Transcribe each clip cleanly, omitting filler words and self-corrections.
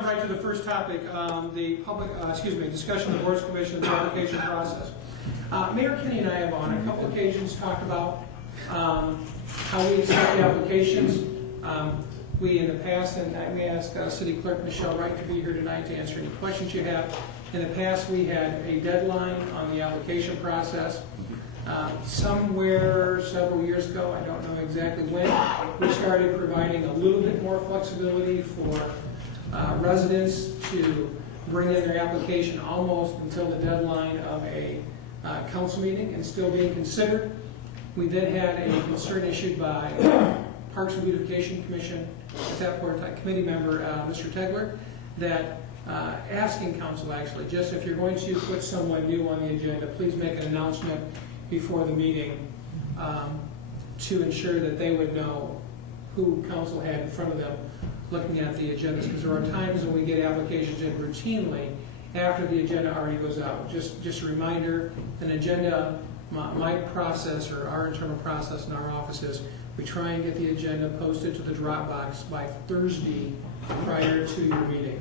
jump right to the first topic, the discussion of the boards commission's application process. Mayor Kenny and I have on a couple occasions talked about how we accept the applications. We in the past, and we asked City Clerk Michelle Wright to be here tonight to answer any questions you have. In the past, we had a deadline on the application process. Somewhere several years ago, I don't know exactly when, we started providing a little bit more flexibility for residents to bring in their application almost until the deadline of a council meeting and still being considered. We then had a concern issued by Parks and Beautification Commission, at that point, committee member, Mr. Tegler, that asking council actually, just if you're going to put someone new on the agenda, please make an announcement before the meeting to ensure that they would know who council had in front of them looking at the agendas, because there are times when we get applications in routinely after the agenda already goes out. Just a reminder, an agenda, my process or our internal process in our office is we try and get the agenda posted to the Dropbox by Thursday prior to your meeting.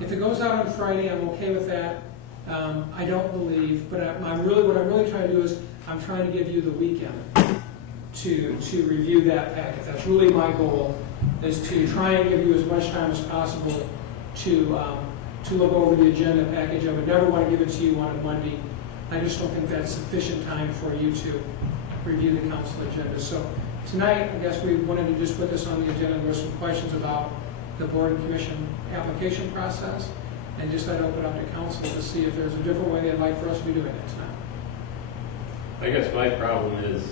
If it goes out on Friday, I'm okay with that. I don't believe, but what I'm really trying to do is I'm trying to give you the weekend to review that packet. That's really my goal, is to try and give you as much time as possible to look over the agenda package. I would never want to give it to you on a Monday. I just don't think that's sufficient time for you to review the council agenda. So tonight, I guess we wanted to just put this on the agenda. There were some questions about the board and commission application process, and just I'd open up to council to see if there's a different way they'd like for us to be doing it tonight. I guess my problem is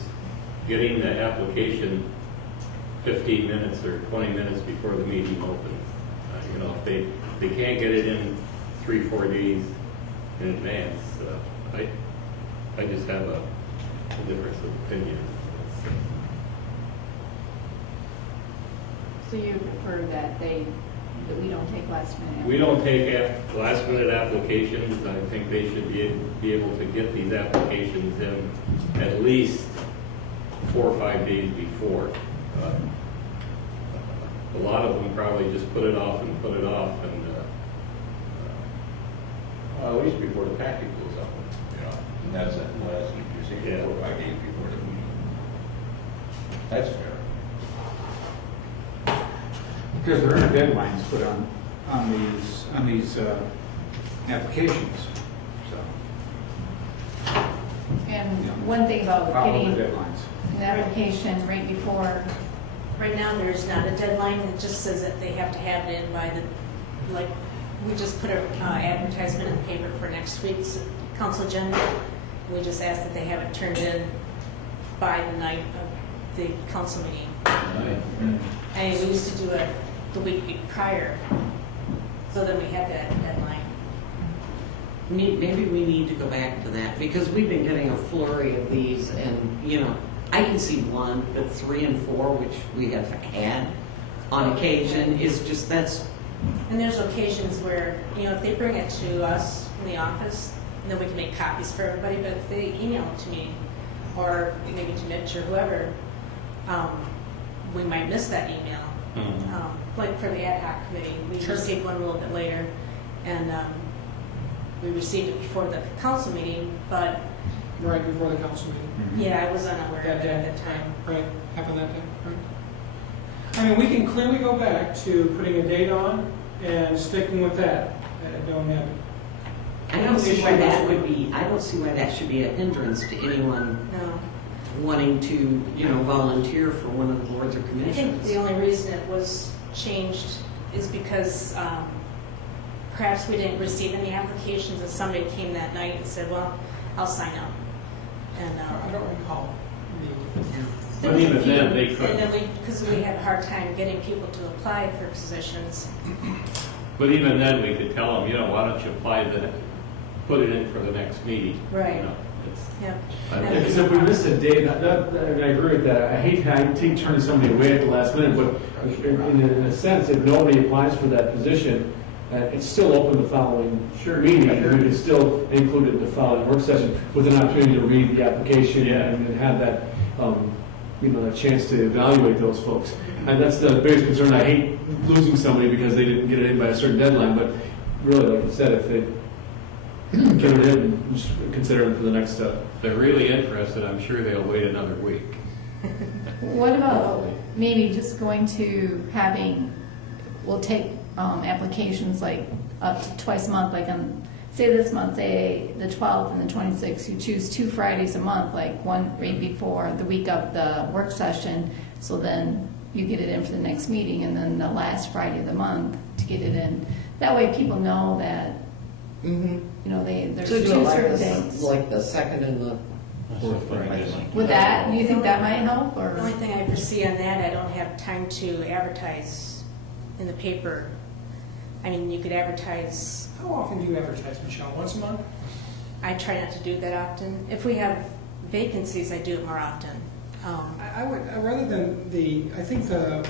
getting the application 15 minutes or 20 minutes before the meeting opens. You know, if they can't get it in 3-4 days in advance, I just have a difference of opinion. So you prefer that we don't take last minute? We don't take last minute applications. I think they should be able to get these applications in at least 4 or 5 days before. A lot of them probably just put it off, and at least before the packet goes up. Yeah, and that's you're saying 4 or 5 days before the meeting. That's fair. Because there are deadlines put on these applications. So. And one thing about getting the deadlines. an application right before. Right now, there's not a deadline. It just says that they have to have it in by we just put an advertisement in the paper for next week's council agenda. We just ask that they have it turned in by the night of the council meeting. Right. And we used to do it the week prior, so then we had that deadline. Maybe we need to go back to that, because we've been getting a flurry of these, and I can see 1, but 3 and 4, which we have had on occasion, is just that's. And there's occasions where if they bring it to us in the office, then we can make copies for everybody. But if they email it to me, or maybe to Mitch or whoever, we might miss that email. Like for the ad hoc committee, we received one a little bit later, and we received it before the council meeting, but Right before the council meeting. yeah, I was unaware of it at that time. Right, happened that day. Right. I mean, we can clearly go back to putting a date on and sticking with that. I don't have. I don't see why that would be. I don't see why that should be a hindrance to anyone wanting to, volunteer for one of the boards or commissions. I think the only reason it was changed is because perhaps we didn't receive any applications, and somebody came that night and said, "Well, I'll sign up." And I don't recall. But even then, they could. And then because we had a hard time getting people to apply for positions. But even then, we could tell them, why don't you apply put it in for the next meeting. Right. Yeah. Because if we miss a date, I agree with that. I hate turning somebody away at the last minute, but in a sense, if nobody applies for that position, it's still open the following meeting. Sure. We can still include it in the following work session with an opportunity to read the application and have that a chance to evaluate those folks. And that's the biggest concern. I hate losing somebody because they didn't get it in by a certain deadline, but really, like you said, if they get it in, just consider it for the next step. If they're really interested, I'm sure they'll wait another week. What about maybe just going to having, we'll take applications like up to twice a month, like on, say this month, say the 12th and the 26th, you choose 2 Fridays a month, like one right before the week of the work session, so then you get it in for the next meeting, and then the last Friday of the month to get it in. That way people know that, there's So two do it like certain the, things. like the second and the fourth Friday. Would that, do you think that might help, or? The only thing I foresee on that, I don't have time to advertise in the paper. I mean, you could advertise, How often do you advertise, Michelle? Once a month? I try not to do that often. If we have vacancies, I do it more often. I would, rather than I think the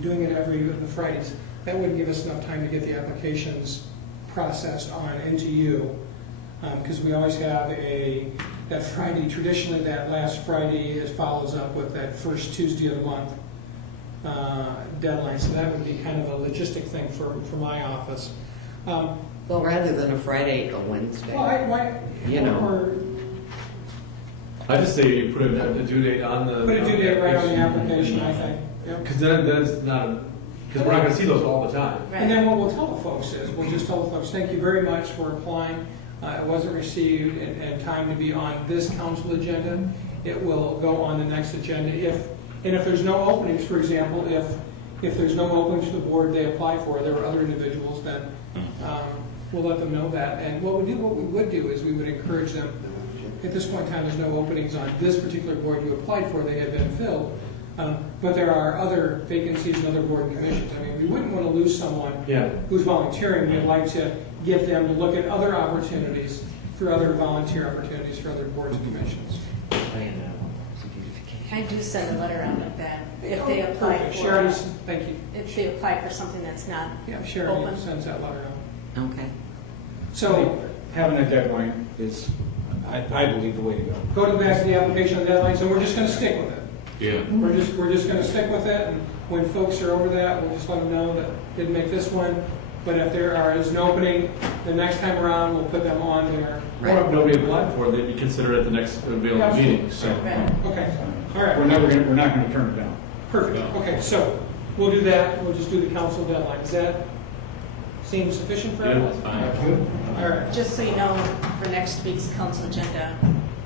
doing it every the Fridays, that wouldn't give us enough time to get the applications processed on into you, because we always have that Friday, traditionally that last Friday follows up with that first Tuesday of the month deadline, so that would be kind of a logistic thing for my office. Well, rather than a Friday, a Wednesday. Or I just say you put a due date on the. put a due date right on the application, I think. Yep. Because that's not, because we're not going to see those all the time. Right. And then what we'll tell the folks is, we'll just tell the folks, thank you very much for applying. It wasn't received in time to be on this council agenda. It will go on the next agenda. If there's no openings, for example, if there's no openings to the board they apply for, there are other individuals, then we'll let them know that. And what we would do is we would encourage them, at this point in time, there's no openings on this particular board you applied for, they have been filled. But there are other vacancies in other board and commissions. I mean, we wouldn't want to lose someone who's volunteering. We'd like to give them to look at other opportunities, for other volunteer opportunities for other boards and commissions. I do send a letter out like that if they apply Perfect. for. Sherry, thank you. If they apply for something that's not Yeah, Sherry open. sends that letter out. Okay. So Having a deadline is, I believe, the way to go. go back to the application deadline, so we're just going to stick with it. Yeah. We're just going to stick with it, and when folks are over that, we'll just let them know that didn't make this one. But if there is an opening, the next time around, we'll put them on there. Or if nobody applied for it, they'd be considered at the next available meeting, so. Right. Okay, all right. We're not going to turn it down. Perfect, okay, so we'll do that, we'll just do the council deadline. Does that seem sufficient for Yeah, everyone? that's fine. All right, Just so you know, for next week's council agenda,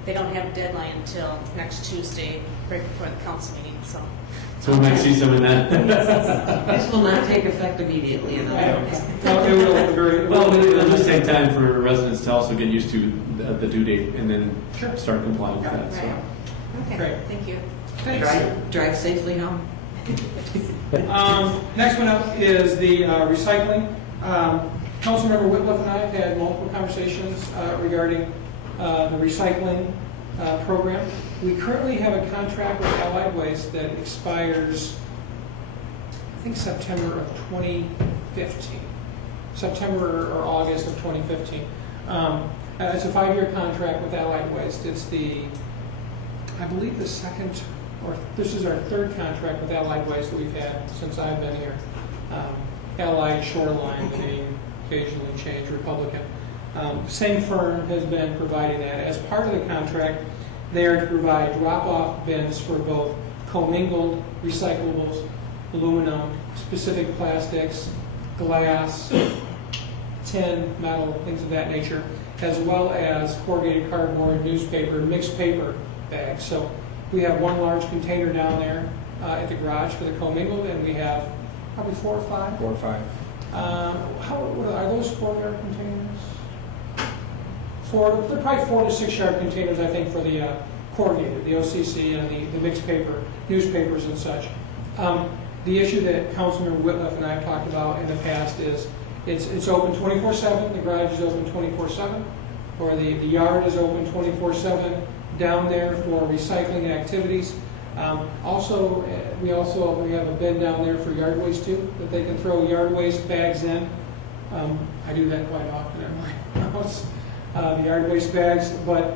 they don't have a deadline until next Tuesday, right before the council meeting, so. So we might see some in that. This will not take effect immediately, in other words. well, it will very, Well, it'll just take time for residents to also get used to the due date and then Sure. start complying with that, Right. so. Okay, Great. thank you. thanks. Drive safely home. Next one up is the recycling. Councilmember Whitliff and I have had multiple conversations regarding the recycling program. We currently have a contract with Allied Waste that expires, I think, September of 2015. September or August of 2015. It's a 5-year contract with Allied Waste. It's I believe the second, or this is our third contract with Allied Waste that we've had since I've been here. Allied, Shoreline, the name occasionally changed, Republican. Same firm has been providing that. As part of the contract, they are to provide drop-off bins for both commingled recyclables, aluminum, specific plastics, glass, tin, metal, things of that nature, as well as corrugated cardboard, newspaper, mixed paper bags. So we have one large container down there at the garage for the commingled, and we have probably 4 or 5. 4 or 5. What are those 4-yard containers? They're probably 4 to 6-yard containers, I think, for the corrugated, the OCC, and the mixed paper, newspapers and such. The issue that Councilmember Whitliff and I have talked about in the past is it's open 24/7. The garage is open 24/7, or the yard is open 24/7 down there for recycling activities. We have a bin down there for yard waste too, that they can throw yard waste bags in. I do that quite often at my house, the yard waste bags. But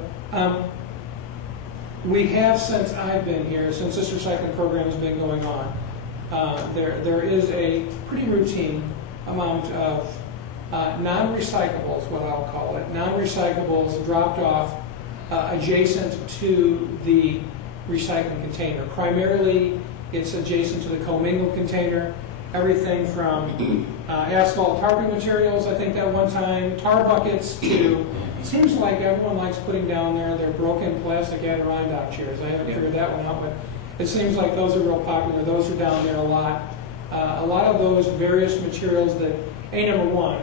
We have, since I've been here, since this recycling program has been going on, there is a pretty routine amount of non-recyclables, what I'll call it, non-recyclables dropped off adjacent to the recycling container. Primarily, it's adjacent to the commingled container. Everything from asphalt tarping materials, I think at one time, tar buckets, to, it seems like everyone likes putting down there their broken plastic Adirondack chairs. I haven't figured that one out, but it seems like those are real popular. Those are down there a lot. A lot of those various materials that, number one,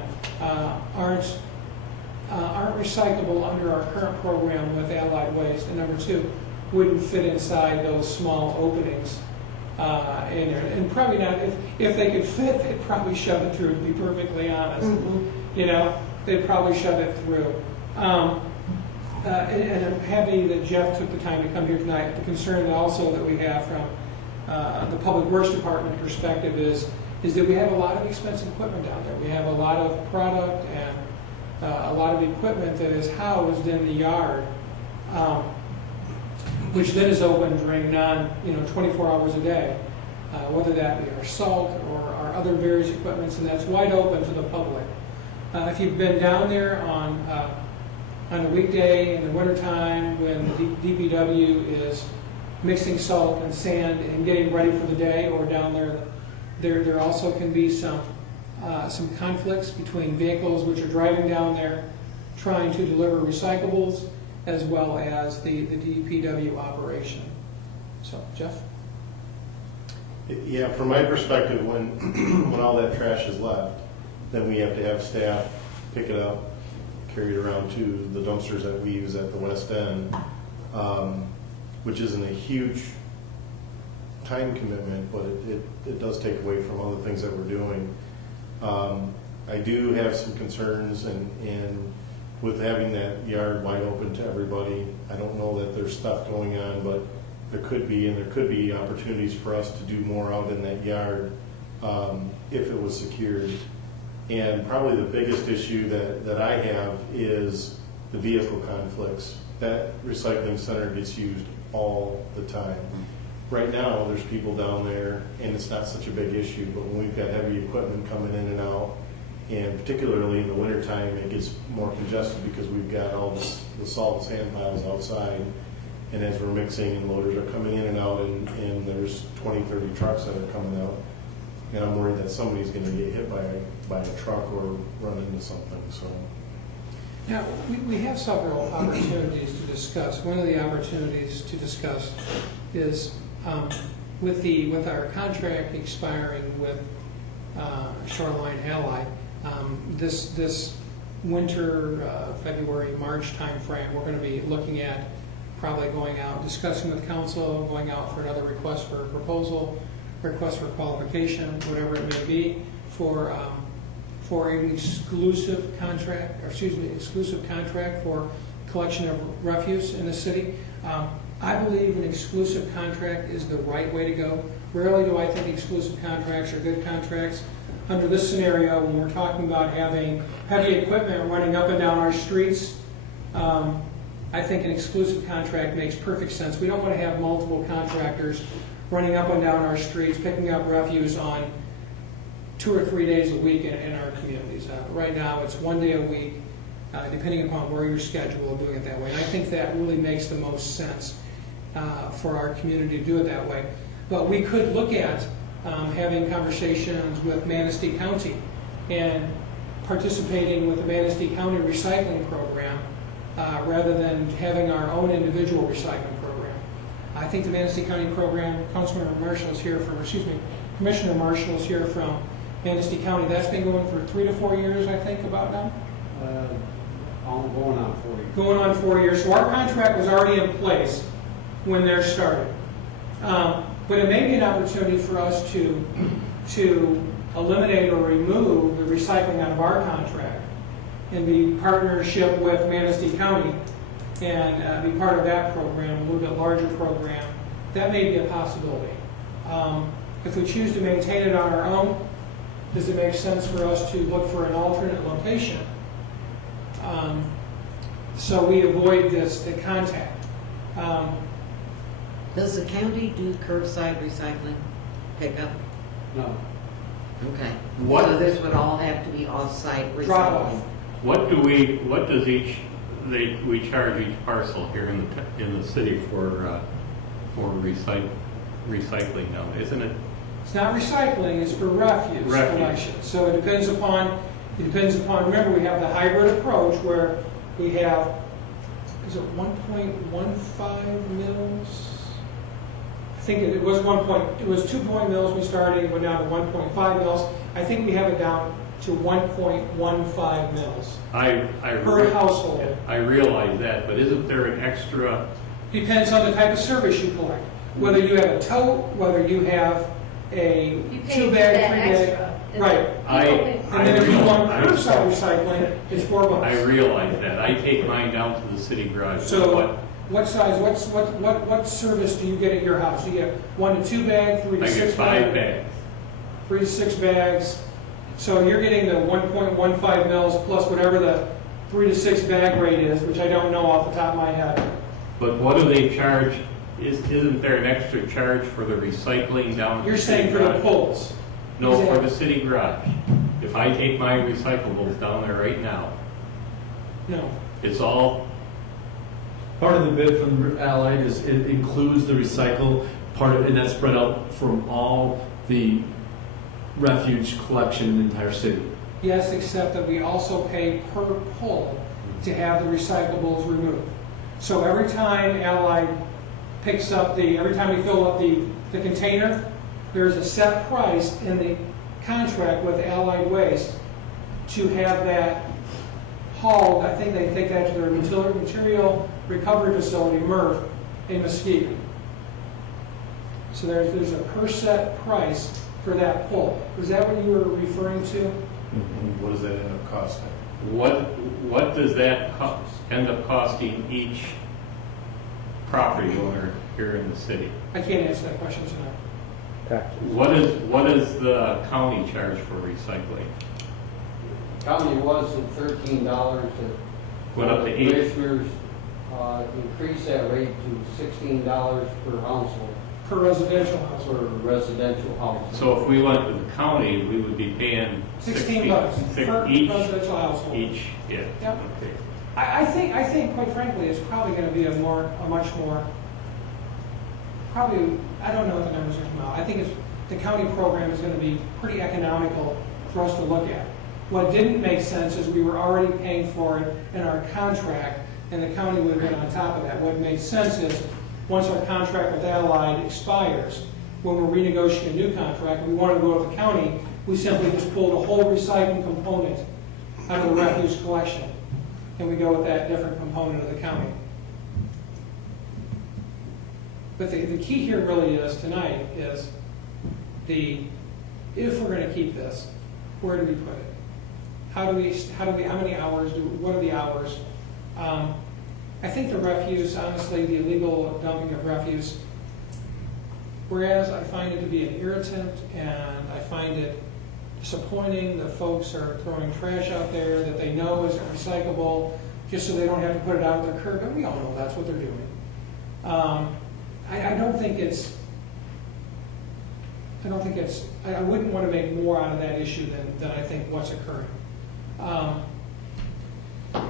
aren't recyclable under our current program with Allied Waste, and number two, wouldn't fit inside those small openings in there. And probably not, if they could fit, they'd probably shove it through, to be perfectly honest. You know, they'd probably shove it through. And I'm happy that Jeff took the time to come here tonight. The concern also that we have from the Public Works Department perspective is that we have a lot of expensive equipment down there. We have a lot of product and a lot of equipment that is housed in the yard, which then is open during 24 hours a day, whether that be our salt or our other various equipments, and that's wide open to the public. If you've been down there on a weekday in the wintertime when the DPW is mixing salt and sand and getting ready for the day, or down there also can be some conflicts between vehicles which are driving down there trying to deliver recyclables, as well as the DPW operation. So, Jeff? Yeah, from my perspective, when all that trash is left, then we have to have staff pick it up, carry it around to the dumpsters that we use at the West End, which isn't a huge time commitment, but it does take away from other things that we're doing. I do have some concerns, and with having that yard wide open to everybody, I don't know that there's stuff going on, but there could be opportunities for us to do more out in that yard if it was secured. And probably the biggest issue that I have is the vehicle conflicts. That recycling center gets used all the time. Right now, there's people down there, and it's not such a big issue, but when we've got heavy equipment coming in and out, and particularly in the wintertime, it gets more congested because we've got all the salt and sand piles outside, and as we're mixing and loaders are coming in and out, and there's 20, 30 trucks that are coming out, and I'm worried that somebody's going to get hit by a truck or run into something. So, now, we have several opportunities to discuss. One of the opportunities to discuss is with our contract expiring with Shoreline Allied, this winter, February, March timeframe, we're going to be looking at probably going out, discussing with council, going out for another request for a proposal, request for qualification, whatever it may be, for an exclusive contract, exclusive contract for collection of refuse in the city. I believe an exclusive contract is the right way to go. Rarely do I think exclusive contracts are good contracts. Under this scenario, when we're talking about having heavy equipment running up and down our streets, I think an exclusive contract makes perfect sense. We don't want to have multiple contractors running up and down our streets, picking up refuse on 2 or 3 days a week in our communities. Right now, it's 1 day a week, depending upon where you're scheduled, doing it that way. And I think that really makes the most sense for our community to do it that way. But we could look at having conversations with Manistee County and participating with the Manistee County recycling program rather than having our own individual recycling program. I think the Manistee County program, Commissioner Marshall is here from Manistee County. That's been going for 3 to 4 years, I think, about now. Going on 4 years. Going on 4 years. So our contract was already in place when theirs started. But it may be an opportunity for us to eliminate or remove the recycling out of our contract and be partnership with Manistee County and be part of that program, a little bit larger program. That may be a possibility. If we choose to maintain it on our own, does it make sense for us to look for an alternate location so we avoid the contact? Does the county do curbside recycling pickup? No. Okay. What- So this would all have to be off-site Drop off. recycling? What does we charge each parcel here in the city for recycling now, isn't it? It's not recycling, it's for refuse Refuse. collection. So it depends upon, remember, we have the hybrid approach where we have, is it 1.15 mils? I think it was 2 mils we started, went down to 1.5 mils. I think we have it down to 1.15 mils per household. I realize that, but isn't there an extra? Depends on the type of service you collect. Whether you have a tote, whether you have a You pay 2-bag, that 3-bag. extra. Right. And then if you want curbside recycling, it's $4. I realize that. I take mine down to the city garage. So what size, what service do you get at your house? You get 1 to 2 bag, 3 to I 6 get 5 bag? bags. 3 to 6 bags. So you're getting the 1.15 mils plus whatever the 3 to 6 bag rate is, which I don't know off the top of my head. But what do they charge? Isn't there an extra charge for the recycling down at You're the city saying for the garage? pulls? No, for the city garage. If I take my recyclables down there right now, No. it's all, Part of the bid from Allied is, it includes the recycle part of, and that's spread out from all the refuge collection in the entire city. Yes, except that we also pay per pull to have the recyclables removed. So every time Allied picks up every time we fill up the container, there's a set price in the contract with Allied Waste to have that hauled. I think they take that to their material recovery facility, MRF, in Muskegon. So there's a per set price for that pull. Was that what you were referring to? What does that end up costing? what does that end up costing each property owner here in the city? I can't answer that question tonight. What is the county charge for recycling? County was at $13. Went up to 8. Commissioners increased that rate to $16 per household Per residential house. for residential houses. So if we went to the county, we would be paying $16 per each, residential household. yeah. Yep. Okay. I think, quite frankly, it's probably going to be a much more, probably, I don't know what the numbers are going to come out. I think the county program is going to be pretty economical for us to look at. What didn't make sense is we were already paying for it in our contract, and the county would have been on top of that. What made sense is, once our contract with Allied expires, when we're renegotiating a new contract, and we want to go with the county, we simply just pull the whole recycling component out of the refuse collection, and we go with that different component of the county. But the key here really is tonight is if we're going to keep this, where do we put it? How many hours what are the hours? I think the refuse, honestly, the illegal dumping of refuse, whereas I find it to be an irritant and I find it disappointing that folks are throwing trash out there that they know isn't recyclable just so they don't have to put it out on their curb, and we all know that's what they're doing. I wouldn't want to make more out of that issue than I think what's occurring.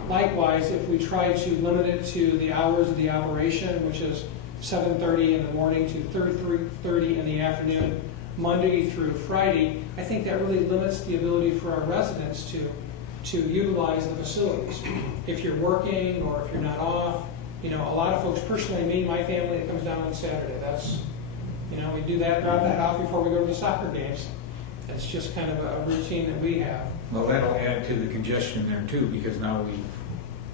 Likewise, if we try to limit it to the hours of the operation, which is 7:30 in the morning to 3:30 in the afternoon, Monday through Friday, I think that really limits the ability for our residents to utilize the facilities. If you're working or if you're not off, a lot of folks, personally, me, my family, it comes down on Saturday. That's, we do that, drop that off before we go to the soccer games. It's just kind of a routine that we have. Well, that'll add to the congestion there too, because now we've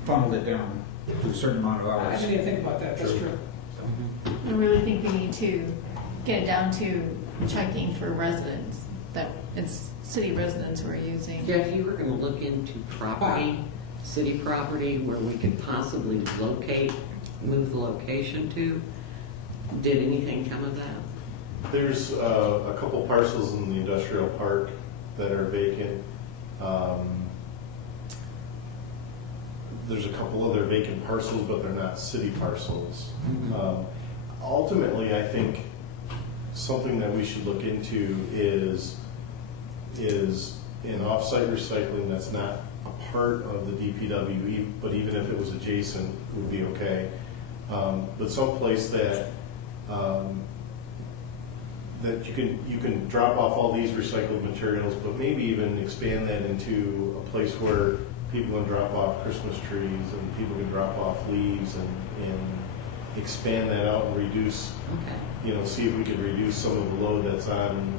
funneled it down to a certain amount of I hours. didn't even think about that, that's true. I really think we need to get it down to checking for residents, that it's city residents who are using. Jeff, you were going to look into property, city property, where we could possibly move the location to. Did anything come of that? There's a couple parcels in the industrial park that are vacant. There's a couple other vacant parcels, but they're not city parcels. ultimately, I think something that we should look into is an off-site recycling that's not a part of the DPW, but even if it was adjacent, would be okay. But someplace that that you can drop off all these recycled materials, but maybe even expand that into a place where people can drop off Christmas trees and people can drop off leaves and expand that out and reduce, see if we could reduce some of the load that's on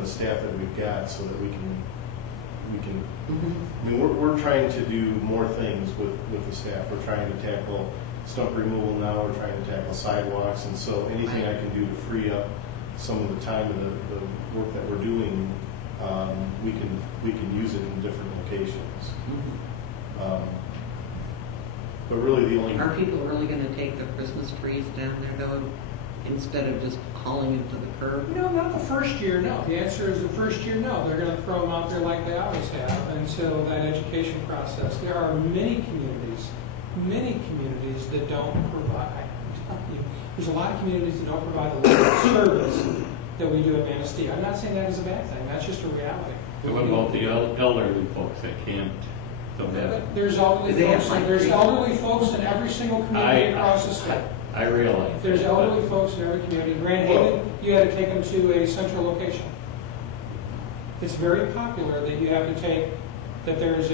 the staff that we've got, so that we can. I mean, we're trying to do more things with the staff. We're trying to tackle stump removal now. We're trying to tackle sidewalks, and so anything I can do to free up some of the time and the work that we're doing, we can use it in different locations. But really, the only Are people really going to take the Christmas trees down there though, instead of just hauling them to the curb? No, not the first year, no. The answer is the first year, no. They're going to throw them out there like they always have until that education process. There are many communities that don't provide. There's a lot of communities that don't provide the level of service that we do at Manistee. I'm not saying that is a bad thing. That's just a reality. What about the elderly folks that can't? There's elderly folks in every single community across the state. I realize. There's elderly folks in every community. Grand Haven, you had to take them to a central location. It's very popular that you have to take, that there's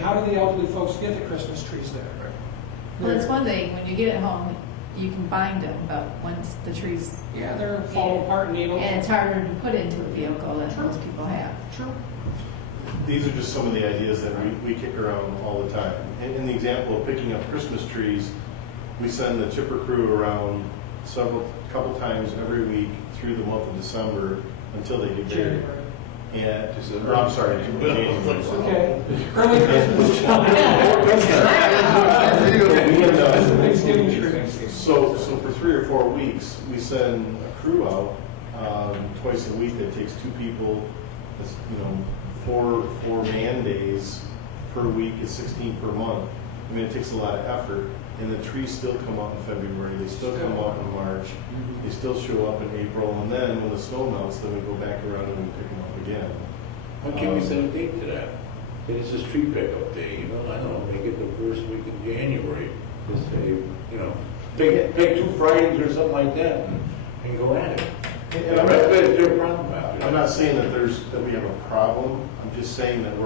how do the elderly folks get the Christmas trees there? Well, it's one thing, when you get it home, you can bind them, but once the trees... Yeah, they're fall apart needles. And it's harder to put into a vehicle than most people have. True. These are just some of the ideas that we kick around all the time. In the example of picking up Christmas trees, we send the chipper crew around couple times every week through the month of December until they get there. And I'm sorry, January. Okay. Early Christmas. So for 3 or 4 weeks, we send a crew out twice a week that takes 2 people. That's, 4 man days per week is 16 per month. I mean, it takes a lot of effort. And the trees still come out in February. They still come out in March. They still show up in April. And then when the snow melts, then we go back around and we pick them up again. Why can't we set a date to that? It's just tree pickup day, I don't know, make it the first week of January. Just say, pick 2 Fridays or something like that and go at it. And I'm not saying that we have a problem. I'm just saying that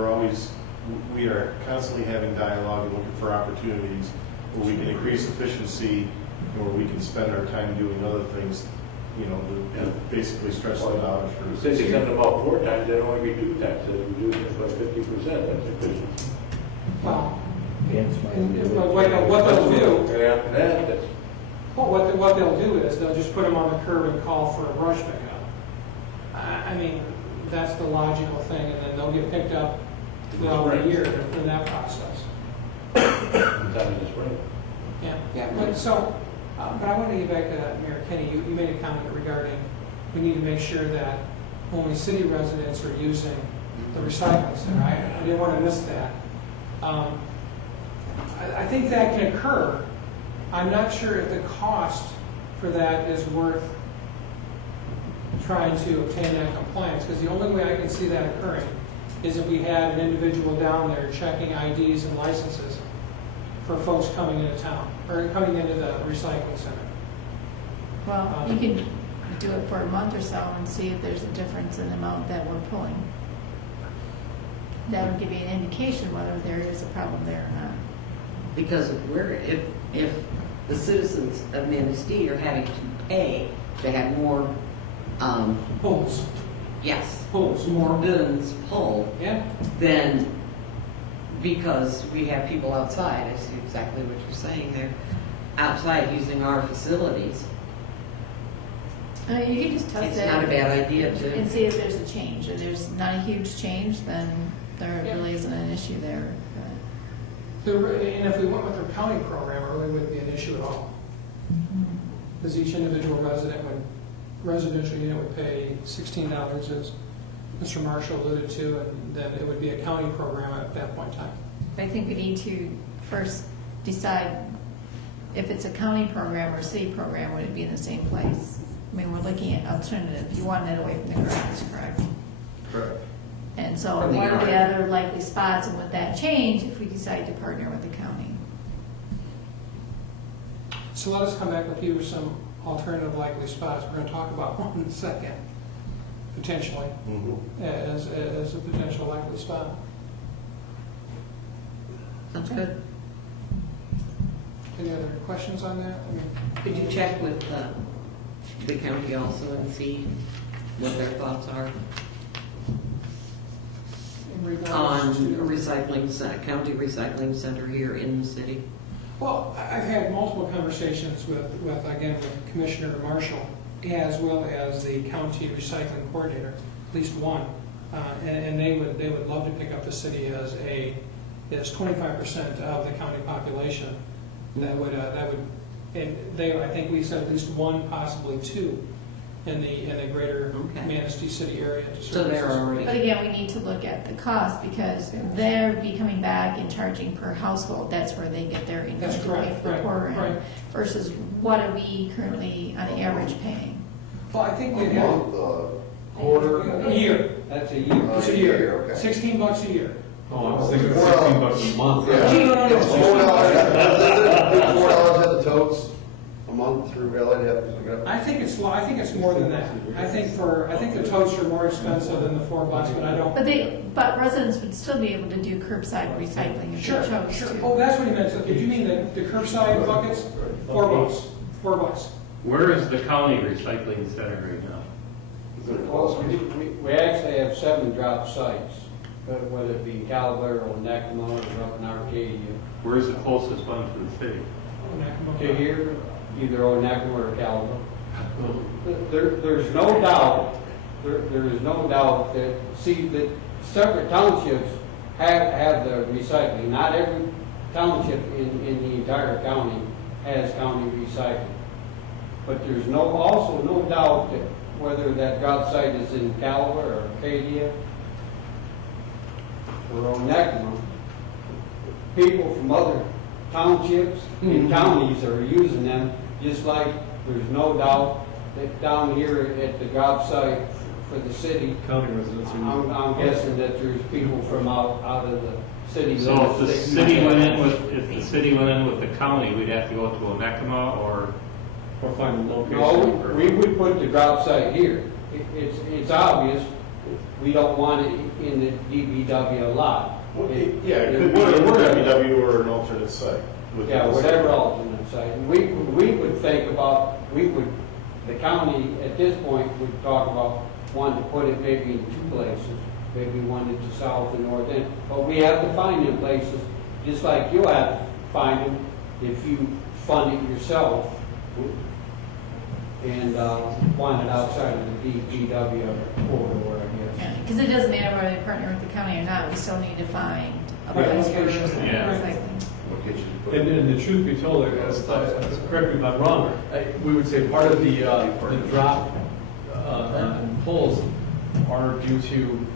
we are constantly having dialogue and looking for opportunities where we can increase efficiency, or we can spend our time doing other things, to basically stretch the dollars for. Since they send them out 4 times, they'd only be 2 times, so we do it by 50%, that's efficient. Well, what they'll do. And after that, that's. Well, what they'll do is they'll just put them on the curb and call for a brush pickup. I mean, that's the logical thing, and then they'll get picked up throughout the year in that process. Sometime in the spring. Yeah. But I want to get back to that, Mayor Kenny. You made a comment regarding we need to make sure that only city residents are using the recycling center. I didn't want to miss that. I think that can occur. I'm not sure if the cost for that is worth trying to obtain that compliance, because the only way I can see that occurring is if we had an individual down there checking IDs and licenses for folks coming into town, or coming into the recycling center. Well, you can do it for a month or so and see if there's a difference in the amount that we're pulling. That would give you an indication whether there is a problem there or not. Because if the citizens of Manistee are having to pay to have more, Pulls. yes, Pulls. more bins pulled, Yeah. then because we have people outside, I see exactly what you're saying there, outside using our facilities, You can just test it's it. not a bad idea to. And see if there's a change. If there's not a huge change, then there really isn't an issue there. And if we went with their county program, it really wouldn't be an issue at all. Because each individual residential unit would pay $16, as Mr. Marshall alluded to, and then it would be a county program at that point in time. I think we need to first decide if it's a county program or a city program, would it be in the same place? I mean, we're looking at alternative, you want it away from the garage, correct? Correct. And so From the what are the yard. other likely spots, and would that change if we decide to partner with the county? So let us come back with you with some alternative likely spots. We're going to talk about one in a second, potentially, as a potential likely spot. Sounds good. Any other questions on that? I mean, Could you check with the county also and see what their thoughts are in regards on a to- county recycling center here in the city? Well, I've had multiple conversations with Commissioner Marshall, as well as the county recycling coordinator, at least one. And they would love to pick up the city as 25% of the county population. That would, and I think we said at least one, possibly two, in the greater Okay. Manistee City area. to So they're services. already. But again, we need to look at the cost, because they're be coming back and charging per household, that's where they get their income That's to pay correct, for the right, program. right. Versus what are we currently on average paying? Well, I think A they have month, quarter? a year. That's a year. It's a year. $16 a year. Oh, I was thinking Well, $16 a month. Yeah. No. It's $4 at the totes a month through LA to pick up. I think it's more than that. I think the totes are more expensive than the $4, but I don't. But residents would still be able to do curbside recycling if they Sure, chose sure. to. Oh, that's what he meant. So did you mean the curbside buckets? $4. $4. Where is the county recycling center right now? Well, we actually have 7 drop sites, whether it be Calabar or Nakama or up in Arcadia. Where's the closest one to the city? To here, either Onakama or Calabar. There's no doubt, there is no doubt that, that separate townships have the recycling. Not every township in the entire county has county recycling. But there's also no doubt that whether that drop site is in Calabar or Arcadia or Onakama, people from other townships and counties are using them, just like there's no doubt that down here at the drop site for the city, County residents are. I'm guessing that there's people from out of the city. So limits if the that city went in with the county, we'd have to go to Onekama or find a location. No, we would put the drop site here. It's obvious, we don't want it in the DBW lot. Yeah, it could be a WW or an alternate site. Yeah, whatever alternate site. And we would think about, the county at this point would talk about wanting to put it maybe in 2 places, maybe one at the south and north end. But we have to find them places, just like you have to find them if you fund it yourself and want it outside of the DBW corridor, I guess. Because it doesn't matter whether they partner with the county or not, we still need to find a Right, place for location. Yeah. recycling. What gets you to put And the truth be told, correct me if I'm wrong, we would say part of the drop and pulls are due to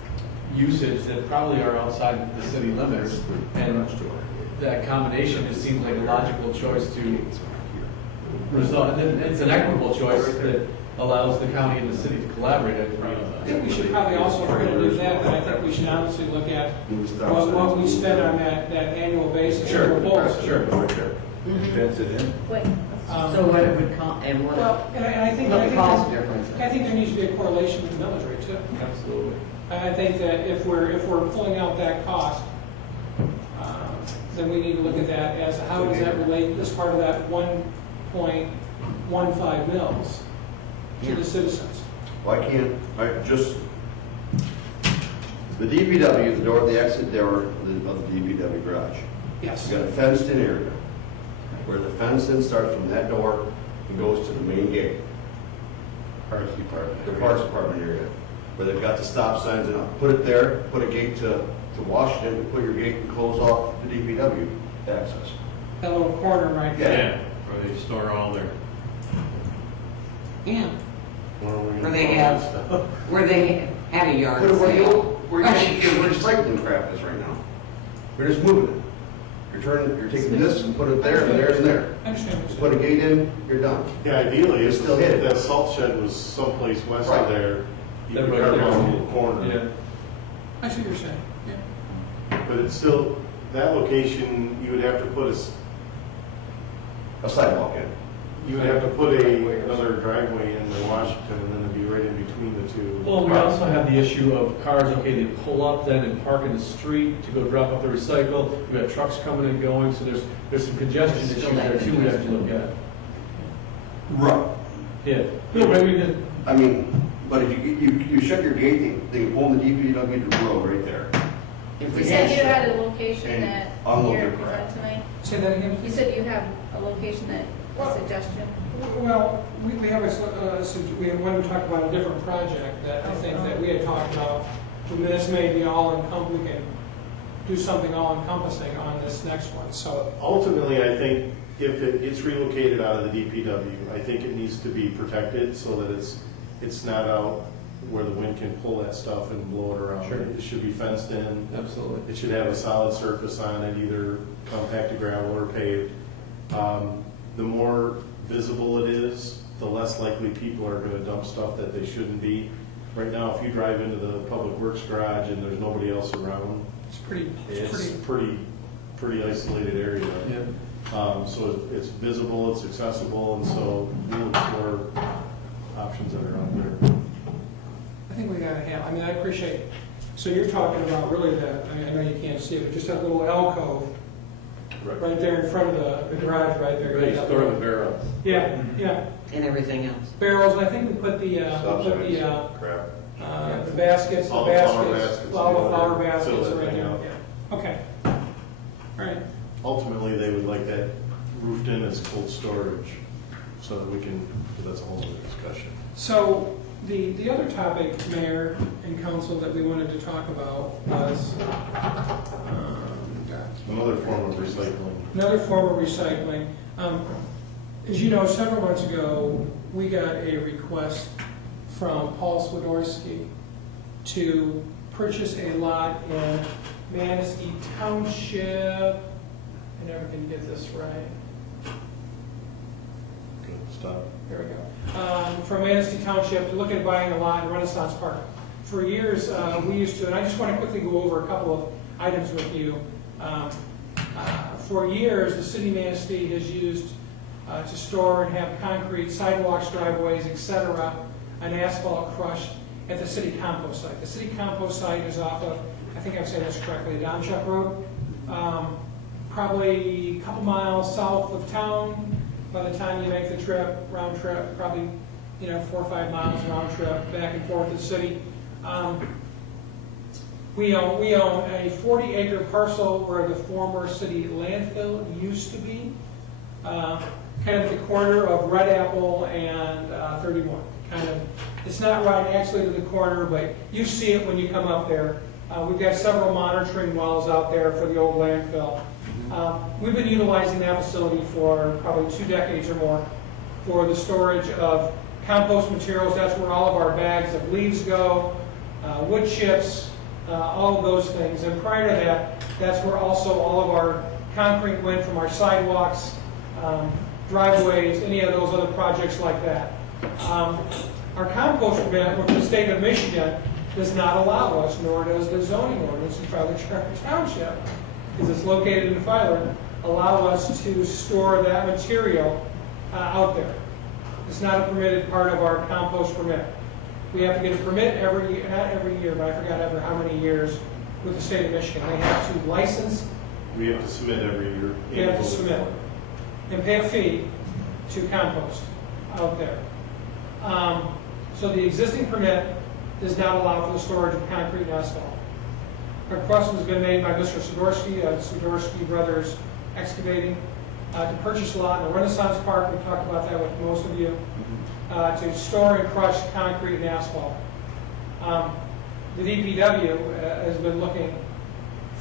usage that probably are outside the city limits. And that combination, it seems like a logical choice to result, and it's an equitable choice that allows the county and the city to collaborate. I think we should probably also, if we're going to do that, then I think we should honestly look at what we spend on that annual basis. Sure, for polls. sure. Fence it in. So what it would cost, and what, Well, and I think, the cost difference. I think there needs to be a correlation with the millage rate too. Absolutely. I think that if we're pulling out that cost, then we need to look at that as how does that relate as part of that 1.15 mils to the citizens. Why can't, the DPW, the exit door of the DPW garage. Yes. You got a fenced-in area where the fence-in starts from that door and goes to the main gate, Parks Department? the Parks Department area, where they've got the stop signs and put it there, put a gate to Washington, put your gate and close off the DPW access. That little corner right there. Yeah, where they store all their, Yeah, Where where they had a yard Where sale. your recycling crap is right now. We're just moving it. You're taking this and put it there and there and there. I understand what You you're put a gate in, you're done. Yeah, ideally, if Still hit it. that salt shed was someplace west Right. of there, you That could right carve there. out a little corner. Yeah. I see what you're saying, yeah. But it's still, that location, you would have to put A sidewalk in. another driveway in to Washington, and then it'd be right in between the two. Well, we also have the issue of cars, okay, they pull up then and park in the street to go drop off the recycle. We've got trucks coming and going, so there's some congestion There's issues still that there too we have to look at. Right. Yeah. No, maybe we can, I mean, but if you shut your gate, they pull the DPW to the road right there. If You we said had you had a location And that unload you're their crap. tonight? Say that again? You said you have a location that, a suggestion? Well, we have when we talked about a different project that I think that we had talked about, this may be we can do something all encompassing on this next one, so. Ultimately, I think if it gets relocated out of the DPW, I think it needs to be protected so that it's not out where the wind can pull that stuff and blow it around. Sure. It should be fenced in. absolutely. It should have a solid surface on it, either compacted gravel or paved. The more visible it is, the less likely people are gonna dump stuff that they shouldn't be. Right now, if you drive into the Public Works garage and there's nobody else around, It's pretty, it's pretty isolated area. Yeah. So it's visible, it's accessible, and so we look for options that are out there. I think we gotta have, I mean, I appreciate, so you're talking about really that, I know you can't see it, but just that little alcove right there in front of the garage right there. Right, store the barrels. Yeah, yeah, And everything else. barrels, and I think we put the Crap. the baskets, All the flower baskets, all the yeah, flower fill baskets that right thing there, up. yeah. Okay, all right. Ultimately, they would like that roofed in as cold storage, so that we can, that's a whole other discussion. So the other topic, Mayor and Council, that we wanted to talk about was Another form of recycling. another form of recycling. As you know, several months ago, we got a request from Paul Swiderski to purchase a lot in Manistee Township. I never can get this right. Good stuff. There we go. From Manistee Township to look at buying a lot in Renaissance Park. For years, we used to, and I just want to quickly go over a couple of items with you. For years, the city of Manistee has used to store and have concrete sidewalks, driveways, etc., and asphalt crushed at the city compost site. The city compost site is off of, I think I'm saying this correctly, Domchuck Road, probably a couple miles south of town. By the time you make the trip, round trip, probably 4 or 5 miles round trip back and forth to the city. We own a 40-acre parcel where the former city landfill used to be, kind of at the corner of Red Apple and 31. Kind of, it's not right actually to the corner, but you see it when you come up there. We've got several monitoring wells out there for the old landfill. We've been utilizing that facility for probably 2 decades or more for the storage of compost materials. That's where all of our bags of leaves go, wood chips, all of those things. And prior to that, that's where also all of our concrete went from our sidewalks, driveways, any of those other projects like that. Our compost permit with the state of Michigan does not allow us, nor does the zoning ordinance in Filer Township, because it's located in Filer, allow us to store that material out there. It's not a permitted part of our compost permit. We have to get a permit every year, not every year, but I forgot ever how many years with the state of Michigan. They have to license. We have to submit every year. We have to submit and pay a fee to compost out there. So the existing permit does not allow for the storage of concrete and asphalt. A request has been made by Mr. Swiderski, Swiderski Brothers Excavating, to purchase a lot in the Renaissance Park. We talked about that with most of you. To store and crush concrete and asphalt. The DPW has been looking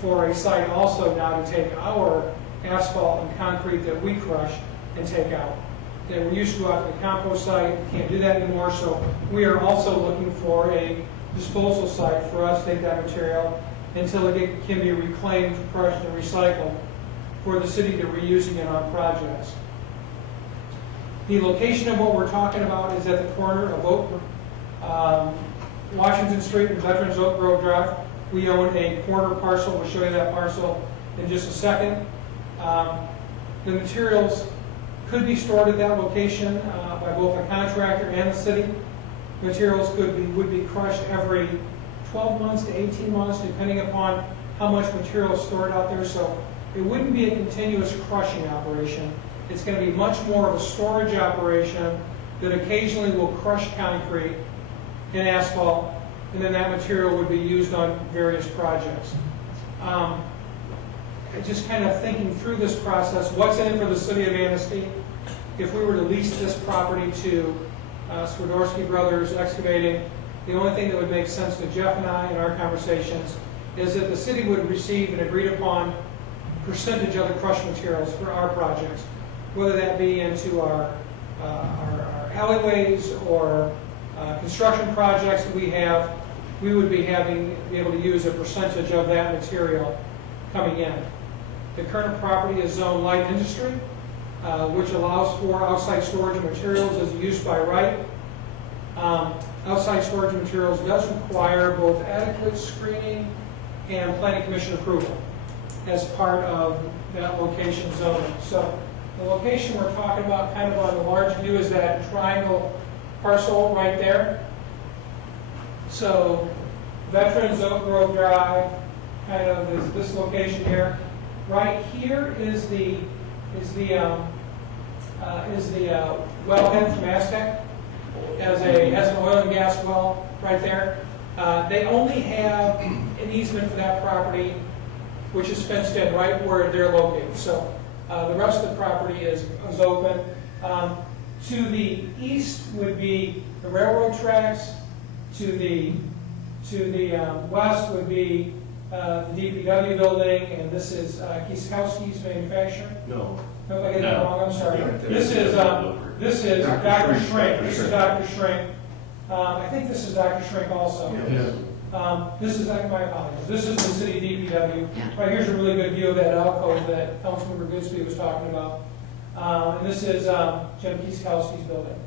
for a site also now to take our asphalt and concrete that we crush and take out. They were used to go out to the compost site, can't do that anymore, so we are also looking for a disposal site for us to take that material until it can be reclaimed, crushed, and recycled for the city to reusing it on projects. The location of what we're talking about is at the corner of Washington Street and Veterans Oak Grove Drive. We own a corner parcel. We'll show you that parcel in just a second. The materials could be stored at that location by both a contractor and the city. Materials would be crushed every 12 months to 18 months, depending upon how much material is stored out there. So it wouldn't be a continuous crushing operation. It's going to be much more of a storage operation that occasionally will crush concrete and asphalt, and then that material would be used on various projects. Just kind of thinking through this process, what's in it for the city of Manistee? If we were to lease this property to Swiderski Brothers Excavating, the only thing that would make sense to Jeff and I in our conversations is that the city would receive an agreed upon percentage of the crushed materials for our projects, whether that be into our alleyways or construction projects that we have. We would be able to use a percentage of that material coming in. The current property is zoned light industry, which allows for outside storage of materials as used by right. Outside storage of materials does require both adequate screening and planning commission approval as part of that location zoning. So the location we're talking about kind of on the large view is that triangle parcel right there. So Veterans Oak Grove Drive kind of is this location here. Right here is the wellhead from Aztec. Has an oil and gas well right there. They only have an easement for that property, which is fenced in right where they're located. So the rest of the property is open. To the east would be the railroad tracks. To the west would be the DPW building, and this is Kieskowski's manufacturing. No. No, I get that wrong. I'm sorry. Yeah, This is Dr. Shrink. This is Dr. Shrink. I think this is Dr. Shrink also. This is, my apologies. This is the city DPW. Right here's a really good view of that alcove that Councilmember Goodsby was talking about. And this is Jim Kieskowski's building.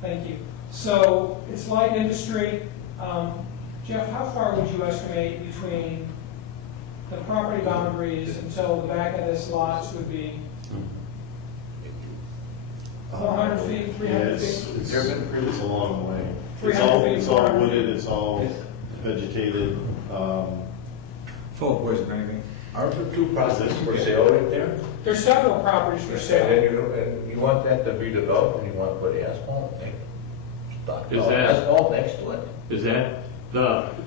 Thank you. So it's light industry. Jeff, how far would you estimate between the property boundaries until the back of this lot would be? 400 feet, 300 feet? It's a long way. 300 feet, It's all 400 wooded, it's all vegetated. Full of poison, anything. Aren't there two projects for sale right there? There's several properties for And sale. then you want that to be developed, and you want to put asphalt, asphalt next to it? Is that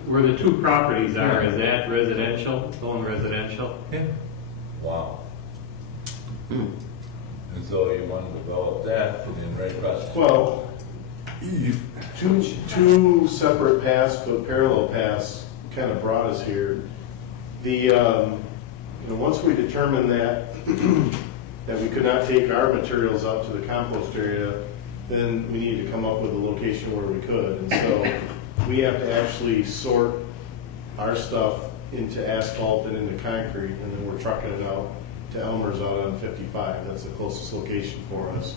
where the two properties are, is that residential, zone residential? Yeah. Wow. And so you want to develop that, and then right across. Well, two separate paths, but parallel paths kind of brought us here. Once we determined that we could not take our materials out to the compost area, then we needed to come up with a location where we could. And so we have to actually sort our stuff into asphalt and into concrete, and then we're trucking it out to Elmer's out on 55. That's the closest location for us.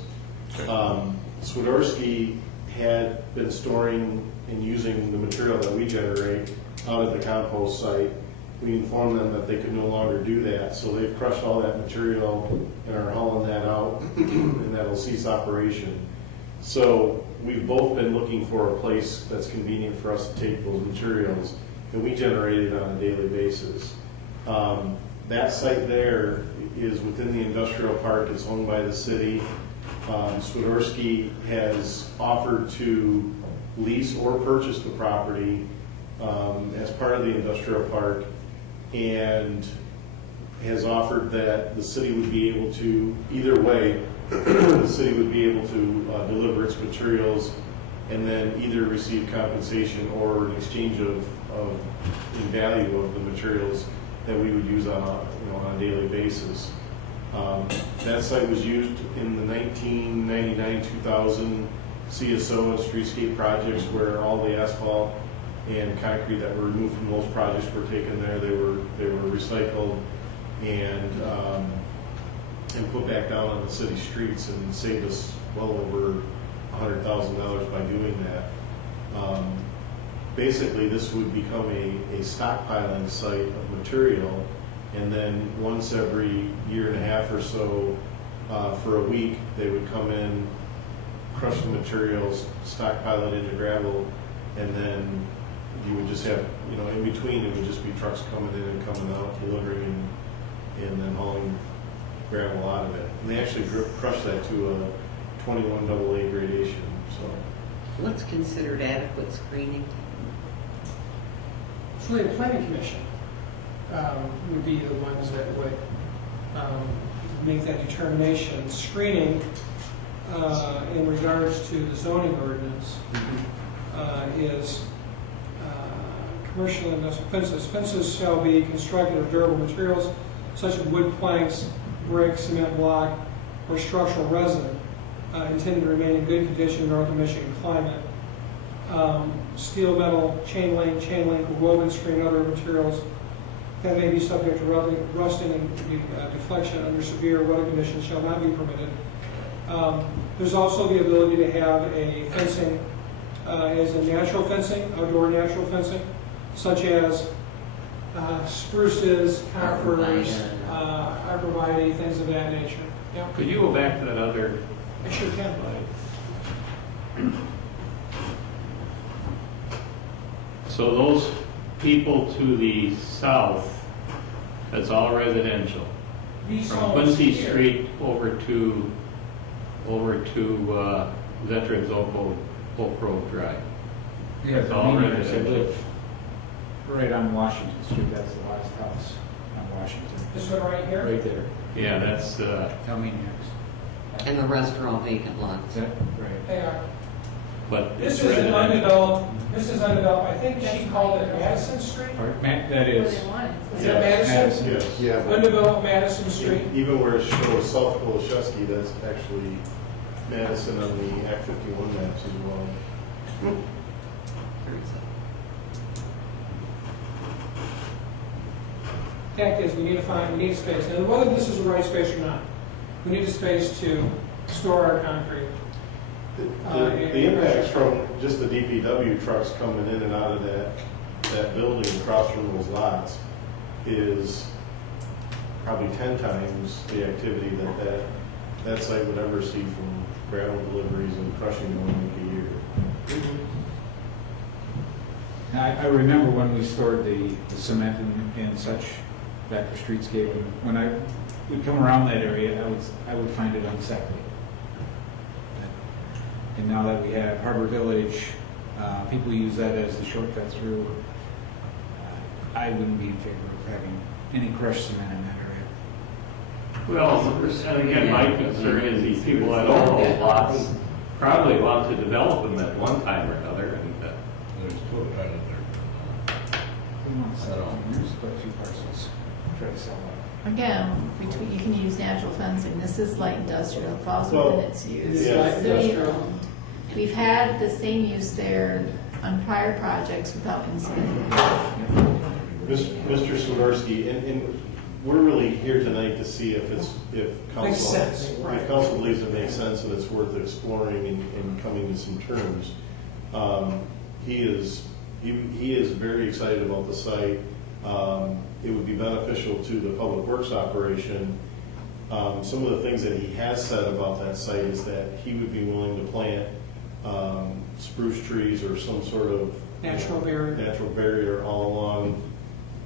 Swiderski had been storing and using the material that we generate out at the compost site. We informed them that they could no longer do that, so they've crushed all that material and are hauling that out, and that'll cease operation. So we've both been looking for a place that's convenient for us to take those materials, and we generate it on a daily basis. That site there is within the industrial park. It's owned by the city. Swiderski has offered to lease or purchase the property as part of the industrial park, and has offered that the city would be able to, either way, the city would be able to deliver its materials and then either receive compensation or an exchange of in value of the materials that we would use on a daily basis. That site was used in the 1999-2000 CSO and streetscape projects, where all the asphalt and concrete that were removed from those projects were taken there. They were recycled and and put back down on the city streets and save us well over $100,000 by doing that. Basically, this would become a stockpiling site of material, and then once every year and a half or so, for a week, they would come in, crush the materials, stockpile it into gravel, and then you would just have, in between, it would just be trucks coming in and coming out, delivering and then hauling gravel out of it. And they actually crush that to a 21 AA gradation, so. What's considered adequate screening? So the planning commission would be the ones that would make that determination. Screening in regards to the zoning ordinance is commercial and industrial fences. Fences shall be constructed of durable materials such as wood planks, brick, cement block, or structural resin intended to remain in good condition in northern Michigan climate. Steel, metal, chain link, woven screen, and other materials that may be subject to rusting and deflection under severe weather conditions shall not be permitted. There's also the ability to have a fencing as a natural fencing, outdoor natural fencing, such as spruces, conifers, arborvitae, things of that nature. Yeah, Could you go back to that other I sure can. slide? So those people to the south, that's all residential. These From homes Quincy here- Street over to Veterans Oak Grove Drive. Yeah, It's the all Meaniers, they residential. live right on Washington Street, that's the last house on Washington. This one right here? Right there, Yeah, that's, tell me next. And the rest are all vacant Is lots. that, right? They are. but This it's is an residential. undeveloped, I think she called it Madison Street? Or, that is, Is that Madison? Madison. Yes. Yeah. Undeveloped Madison Street? Even where it shows South Kolashevsky, that's actually Madison on the Act 51 maps as well. Fact is, we need a space. Now, whether this is the right space or not, we need a space to store our concrete. The impacts from just the DPW trucks coming in and out of that building across from those lots is probably 10 times the activity that site would ever see from gravel deliveries and crushing 1 week a year. I remember when we stored the cement and such back for streetscape, and when I would come around that area, I would find it unsettling. And now that we have Harbor Village, people use that as the shortcut through. I wouldn't be in favor of having any crushed cement in that area. Well, and again, my concern is these people that own those lots probably want to develop them at one time or another, and There's two right in there. We want to sell it. Use quite a few parcels, try to sell that. Again, you can use natural fencing, this is light industrial, it falls Well, within its use. it's light It's city industrial. owned. We've had the same use there on prior projects without incident. Mr. Swiderski, and we're really here tonight to see if Makes sense, right. if council believes it makes sense and it's worth exploring and coming to some terms. He is very excited about the site. It would be beneficial to the public works operation. Some of the things that he has said about that site is that he would be willing to plant spruce trees or some sort of Natural barrier all along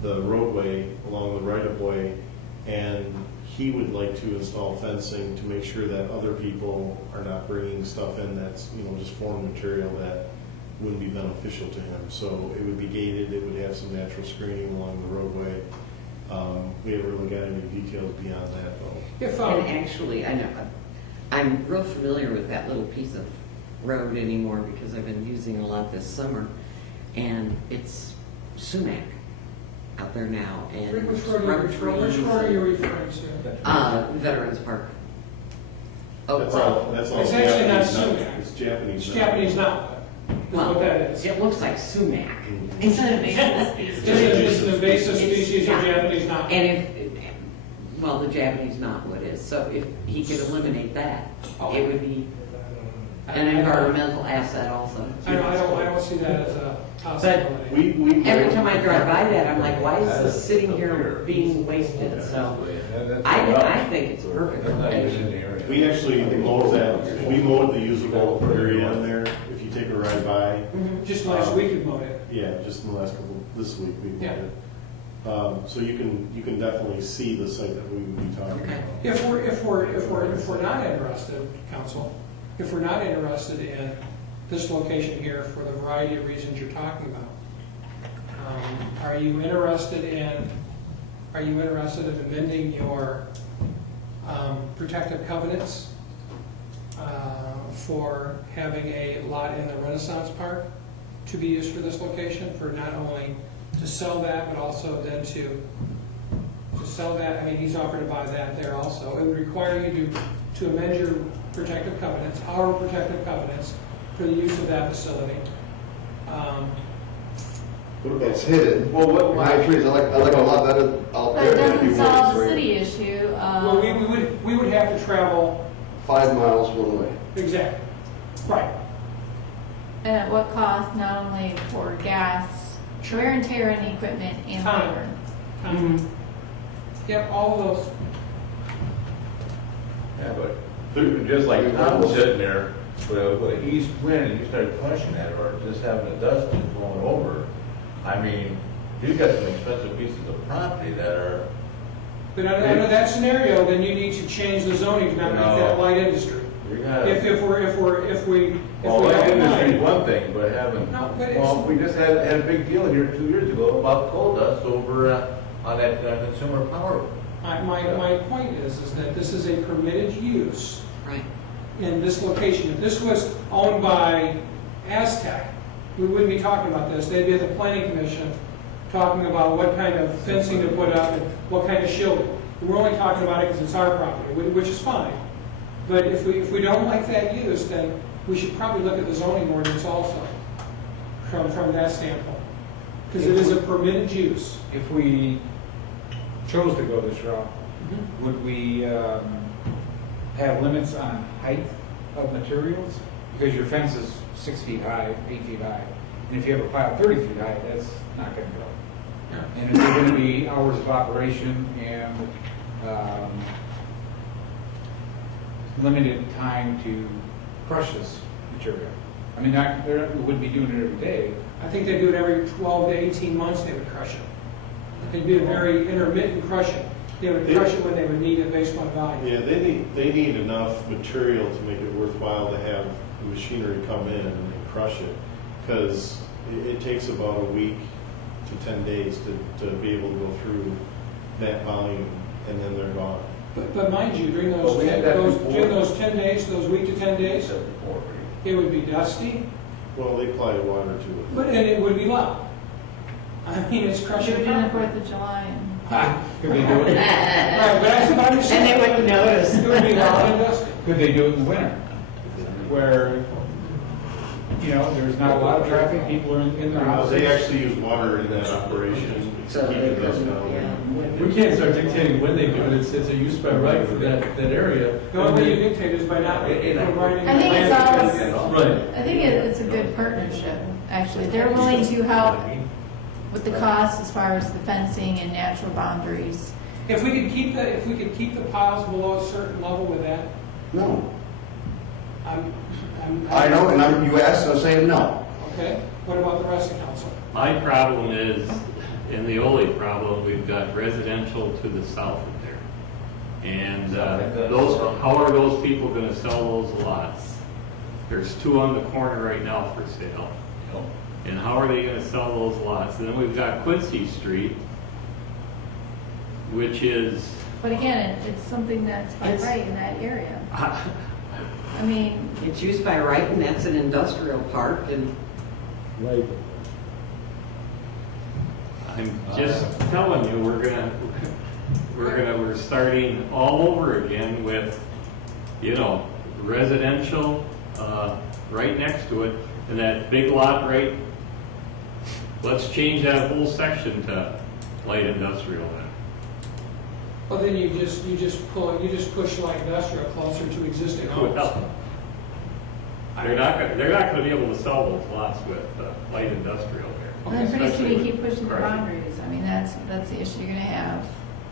the roadway, along the right-of-way, and he would like to install fencing to make sure that other people are not bringing stuff in that's, just foreign material that wouldn't be beneficial to him. So it would be gated, it would have some natural screening along the roadway. We haven't really got any details beyond that, though. If, And actually, I know, I'm real familiar with that little piece of road anymore because I've been using it a lot this summer. And it's sumac out there now. And which road are you referring to? Veterans Park. That's all It's actually not Japanese nut. sumac. It's Japanese It's nut. Japanese nut. That's what that is. It looks like sumac. It's an invasive species. It's an invasive species of Japanese nut. And if, well, the Japanese knotwood is, so if he could eliminate that, it would be an environmental asset also. I don't see that as a possibility. Every time I drive by that, I'm like, why is this sitting here being wasted? So I think it's perfect. We actually mowed that, we mowed the usable area in there, if you take a ride by. Just last week you mowed it. Yeah, just in the last couple, this week we mowed Yeah. it. So you can definitely see the site that we would be talking Okay. about. If we're not interested, council, if we're not interested in this location here for the variety of reasons you're talking about, are you interested in amending your protective covenants for having a lot in the Renaissance Park to be used for this location, for not only to sell that, but also then to sell that? I mean, he's offered to buy that there also. It would require you to amend your protective covenants, our protective covenants, for the use of that facility. It's hidden. Well, what high trees, I like a lot better out But there. it than doesn't if you solve the woods, right? city issue. Well, we would have to travel, 5 miles one way. exactly, right. And at what cost, not only for gas, wear and tear on the equipment, and Time. labor. Yep, all of those. Yeah, but just like Tom was sitting there with an east wind and you started pushing that, or just having a dust blowing over, I mean, you've got some expensive pieces of property that are, But under that scenario, then you need to change the zoning to not make that light industry. you got. If we Well, don't that industry is mind. one thing, but having, No, but well, it's, we just had a big deal here 2 years ago about coal dust over on that consumer power. my point is that this is a permitted use Right. in this location. If this was owned by Aztec, we wouldn't be talking about this. They'd be at the planning commission talking about what kind of fencing to put up and what kind of shielding. We're only talking about it because it's our property, which is fine. But if we don't like that use, then we should probably look at the zoning ordinance also from that standpoint. Because it is a permitted use. If we chose to go this route, would we have limits on height of materials? Because your fence is 6 feet high, 8 feet high, and if you have a pile 30 feet high, that's not going to go. Yeah. And is there going to be hours of operation and limited time to crush this material? I mean, we wouldn't be doing it every day. I think they do it every 12 to 18 months, they would crush it. They'd do a very intermittent crushing. They would crush it when they would need it based on value. Yeah, they need enough material to make it worthwhile to have the machinery come in and crush it. Because it takes about a week to 10 days to be able to go through that volume, and then they're gone. But mind you, during But those we had 10, that those, before. during those 10 days, those week to 10 days, Except for it would be dusty, Well, they apply water to it. but and it would be loud. I mean, it's Should crushing we do the concrete. 4th of July? Could they do it? Right, but that's what I'm And saying. they wouldn't notice. It would be loud and dusty. Could they do it in the winter? Where, there's not a lot of traffic, people are in their houses. They actually use water in that operation to So keep they the dust couldn't, down. yeah. We can't start dictating when they do it, it's a use by right for that area. The only way you dictate is by not providing. I think it's land. all, Right. I think it's a good partnership, actually. They're willing to help with the cost as far as the fencing and natural boundaries. If we could keep the piles below a certain level with that, No. I know, and you asked, I'm saying no. Okay, what about the rest of council? My problem is, in the Ole problem, we've got residential to the south of there. And how are those people gonna sell those lots? There's 2 on the corner right now for sale. And how are they gonna sell those lots? And then we've got Quincy Street, which is, But again, it's something that's by It's- right in that area. I mean, It's used by right, and that's an industrial park, and I'm just telling you, we're starting all over again with, residential, right next to it, and that big lot right, let's change that whole section to light industrial then. Well, then you just push light industrial closer to existing homes. Well, they're not gonna be able to sell those lots with light industrial there. Well, then pretty soon Especially you keep with pushing the parking. boundaries. I mean, that's the issue you're gonna have.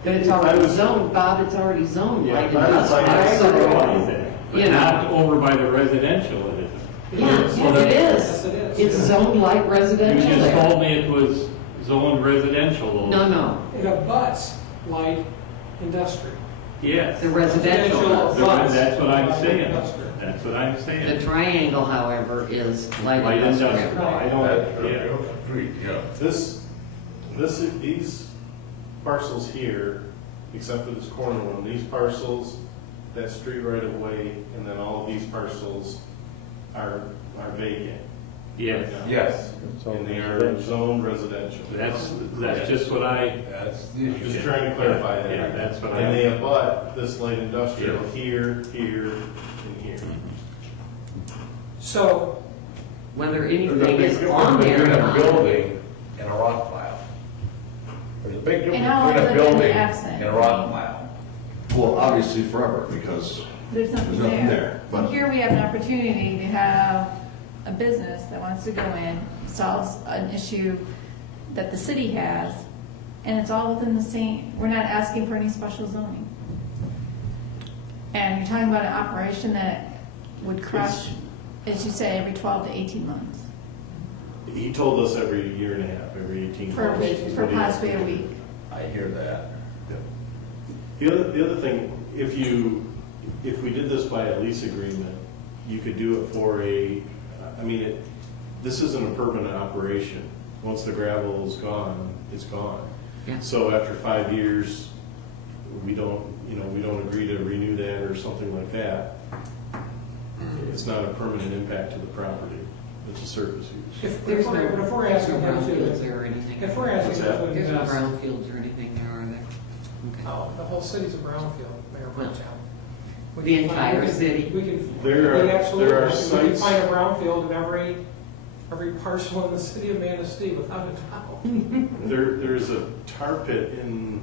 But it's already zoned, Bob, it's already zoned, Yeah, like but it's like- industrial, so, But you know. not over by the residential it isn't. Yeah, Yes, yes, it Yes, it is. is. It's zoned like You residential just there. told me it was zoned residential. No, no, It abuts light industrial. Yes. the residential does. That's what I'm saying. Industrial. That's what I'm The saying. triangle, however, is light Light industrial. industrial. I don't, yeah. Agreed, yeah. These parcels here, except for this corner one, these parcels, that street right of way, and then all of these parcels are vacant. Yes. Yes, And they are zoned residential. That's just what I, that's the I'm issue. just trying to clarify that. Yeah, that's what I- And they abut this light industrial Yeah. here, here, and here. So, Whether There's a anything big is difference on there between or a not. building and a rock pile. There's a big difference And how between a long has it been building absent? and a rock pile. Well, obviously forever, because There's nothing There's nothing there. there, And but- here we have an opportunity to have a business that wants to go in, solves an issue that the city has, and it's all within the same, we're not asking for any special zoning. And you're talking about an operation that would crush, as you say, every 12 to 18 months, He told us every year and a half, every 18 months. for a week, is for what he possibly a estimated. week. I hear that. The other thing, if we did this by a lease agreement, you could do it for this isn't a permanent operation. Once the gravel is gone, it's gone. Yeah. So after 5 years, we don't agree to renew that or something like that. It's not a permanent impact to the property. It's a surface use. if There's we're asking them brownfields to, there or anything. if we're asking What's them that? to There's no invest, brownfields or anything there, are there? Okay. oh, the whole city's a brownfield, Mayor Pro Well, Tem. We the can find- entire we can- city. We can, There are- we absolutely, there are we can sites- find a brownfield in every parcel in the city of Manistee without a doubt. There's a tar pit in,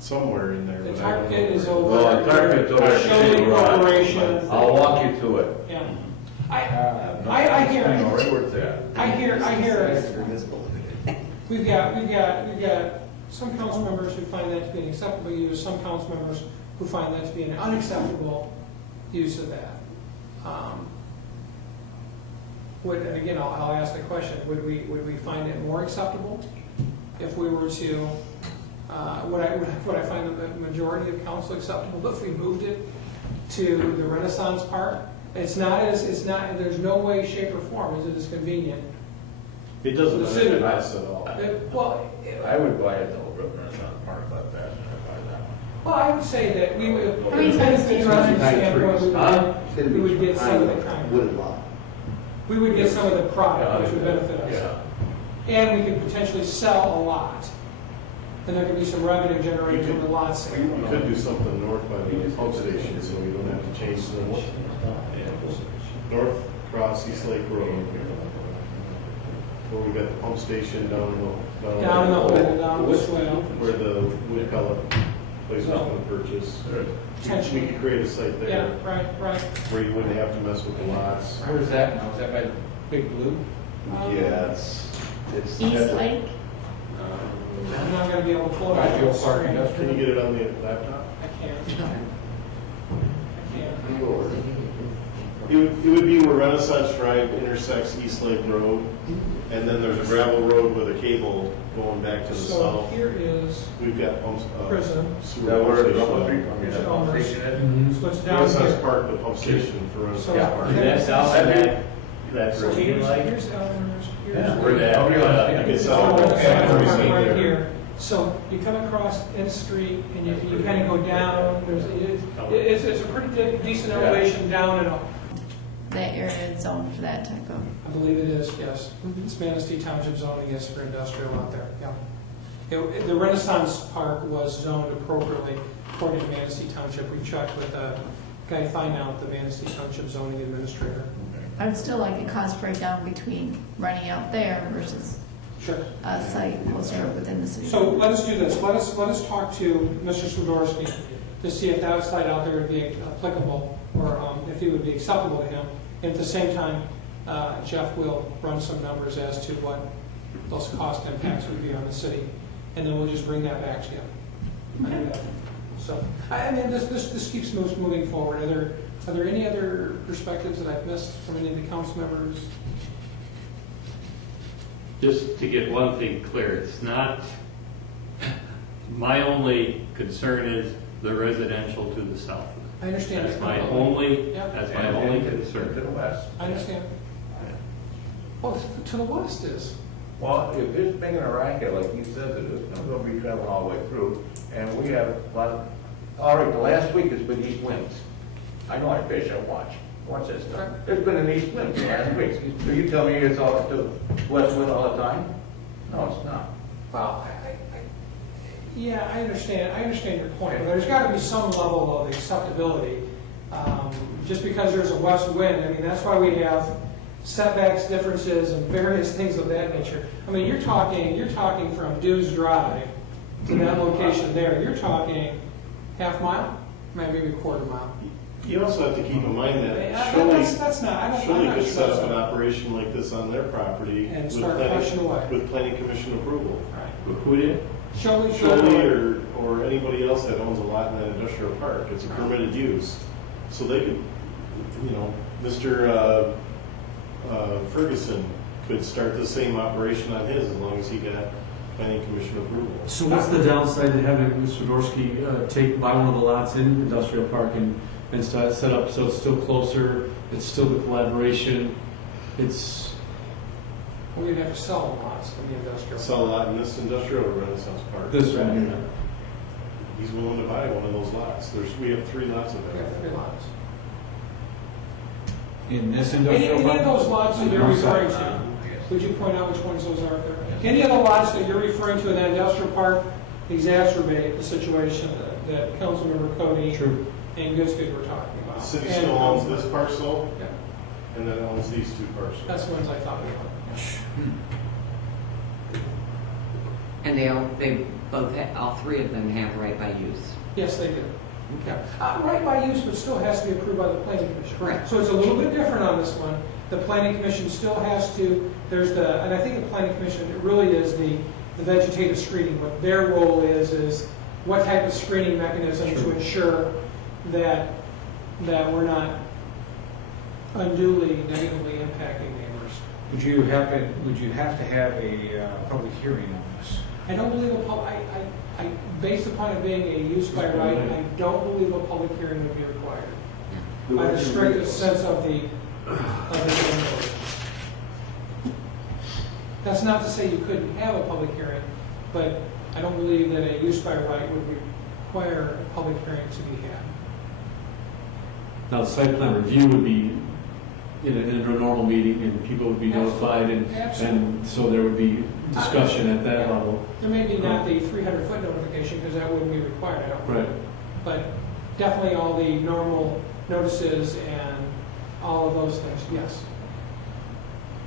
somewhere in there. The but I tar don't know pit is where. over. Well, the tar pit's over at the Shelley city garage. Corporation. I'll walk you to it. Yeah. I I hear, know right where it's at. I hear, we've got some council members who find that to be an acceptable use, some council members who find that to be an unacceptable use of that. And again, I'll ask the question, would we find it more acceptable if we were to, would I find the majority of council acceptable if we moved it to the Renaissance Park? There's no way, shape, or form is it as convenient. It doesn't The city. benefit us at all. Well, I would buy it though, Renaissance Park like that, I'd buy that one. well, I would say that we would, How many times do you run into standpoint, we would get some of the kind. Wooded lot. We would get some of the product, which would benefit us. Yeah. And we could potentially sell a lot. And there could be some revenue generated from the lot We sale. could do something north by the pump station, so we don't have to change the north across East Lake Road. Where we got the pump station down in the Down in the hole, down the swale. where the wood pellet place was gonna purchase. We could create a site Yeah, there right. where you wouldn't have to mess with the lots. Where's that now? Is that by the Big Blue? Yeah, it's. East Lake, I'm not gonna be able to pull it By the out. old Park Can you Industrial? get it on the laptop? I can't. I can't. It would be where Renaissance Drive intersects East Lake Road, and then there's a gravel road with a cable going back to the So south. here is We've got pumps. prison, Sewer That where the pump Rumble Street, station. I mean, that pump station is? so it's down Renaissance here. Park, the pump station for Renaissance So- Park. that's out in that So ravine here's like, Elmer's, here's. where that, It's So all Renaissance categories Park in right there. here. So you come across N Street and you kind of go down, it's a pretty decent elevation down and up. that area is zoned for that type of, I believe it is, yes. It's Manistee Township zoning is for industrial out there, yeah. The Renaissance Park was zoned appropriately according to Manistee Township. We checked with Guy Fineout, the Manistee Township zoning administrator. I would still like a cost breakdown between running out there versus Sure. site closer within the city. So let us do this. Let us talk to Mr. Swiderski to see if that site out there would be applicable, or if it would be acceptable to him. And at the same time, Jeff will run some numbers as to what those cost impacts would be on the city, and then we'll just bring that back to you. Okay. So, I mean, this keeps moving forward. Are there any other perspectives that I've missed from any of the council members? Just to get one thing clear, it's not, my only concern is the residential to the south. I understand. That's my only, Yeah. that's my only To concern. the west. I understand. Well, to the west is. Well, if it's making a racket like he says it is, I'm gonna be traveling all the way through, and we have a lot of, all right, the last week has been east winds. I know I fish, I watch this stuff. It's been an east wind for the last week. So you tell me it's all to west wind all the time? No, it's not. Well, yeah, I understand your point, but there's got to be some level of acceptability. Just because there's a west wind, I mean, that's why we have setbacks differences and various things of that nature. I mean, you're talking from Dunes Drive to that location there, you're talking half mile, maybe a quarter mile. You also have to keep in mind that That's not, I'm Shirley not could sure set that's up an not- operation like this on their property And with start crushing away. with planning commission approval. Right. Who did? Shirley, Or anybody else that owns a lot in that industrial park, it's a permitted use. So they could, Mr. Ferguson could start the same operation on his as long as he got planning commission approval. So what's the downside to having Mr. Swiderski buy one of the lots in Industrial Park and start set up so it's still closer, it's still the collaboration, it's, we'd have to sell lots in the industrial. Sell a lot in this industrial or Renaissance Park. this one here. He's willing to buy one of those lots. We have 3 lots of Yeah, that. 3 lots. In this Any industrial of park? those lots that you're referring to, would you point out which ones those are there? Any of the lots that you're referring to in that industrial park exacerbate the situation that Councilmember Cody True. and Goodspeed were talking The about? city And- still owns this parcel, Yeah, and then owns these 2 parcels. that's the ones I thought about. And they both, all 3 of them have right by use. Yes, they do. Yeah. Right by use, but still has to be approved by the planning commission. Correct. So it's a little bit different on this one. The planning commission still has to, and I think the planning commission, it really is the vegetative screening. What their role is what type of screening mechanism to ensure that we're not unduly negatively impacting neighbors. Would you have to have a public hearing on this? I don't believe based upon it being a use by right, I don't believe a public hearing would be required. By the strictest sense of the neighborhood. That's not to say you couldn't have a public hearing, but I don't believe that a use by right would require a public hearing to be had. Now, the site plan review would be in a normal meeting, and people would be notified, and so there would be discussion at that level. There may be not the 300-foot notification, because that wouldn't be required, I don't think. Right. But definitely all the normal notices and all of those things, yes.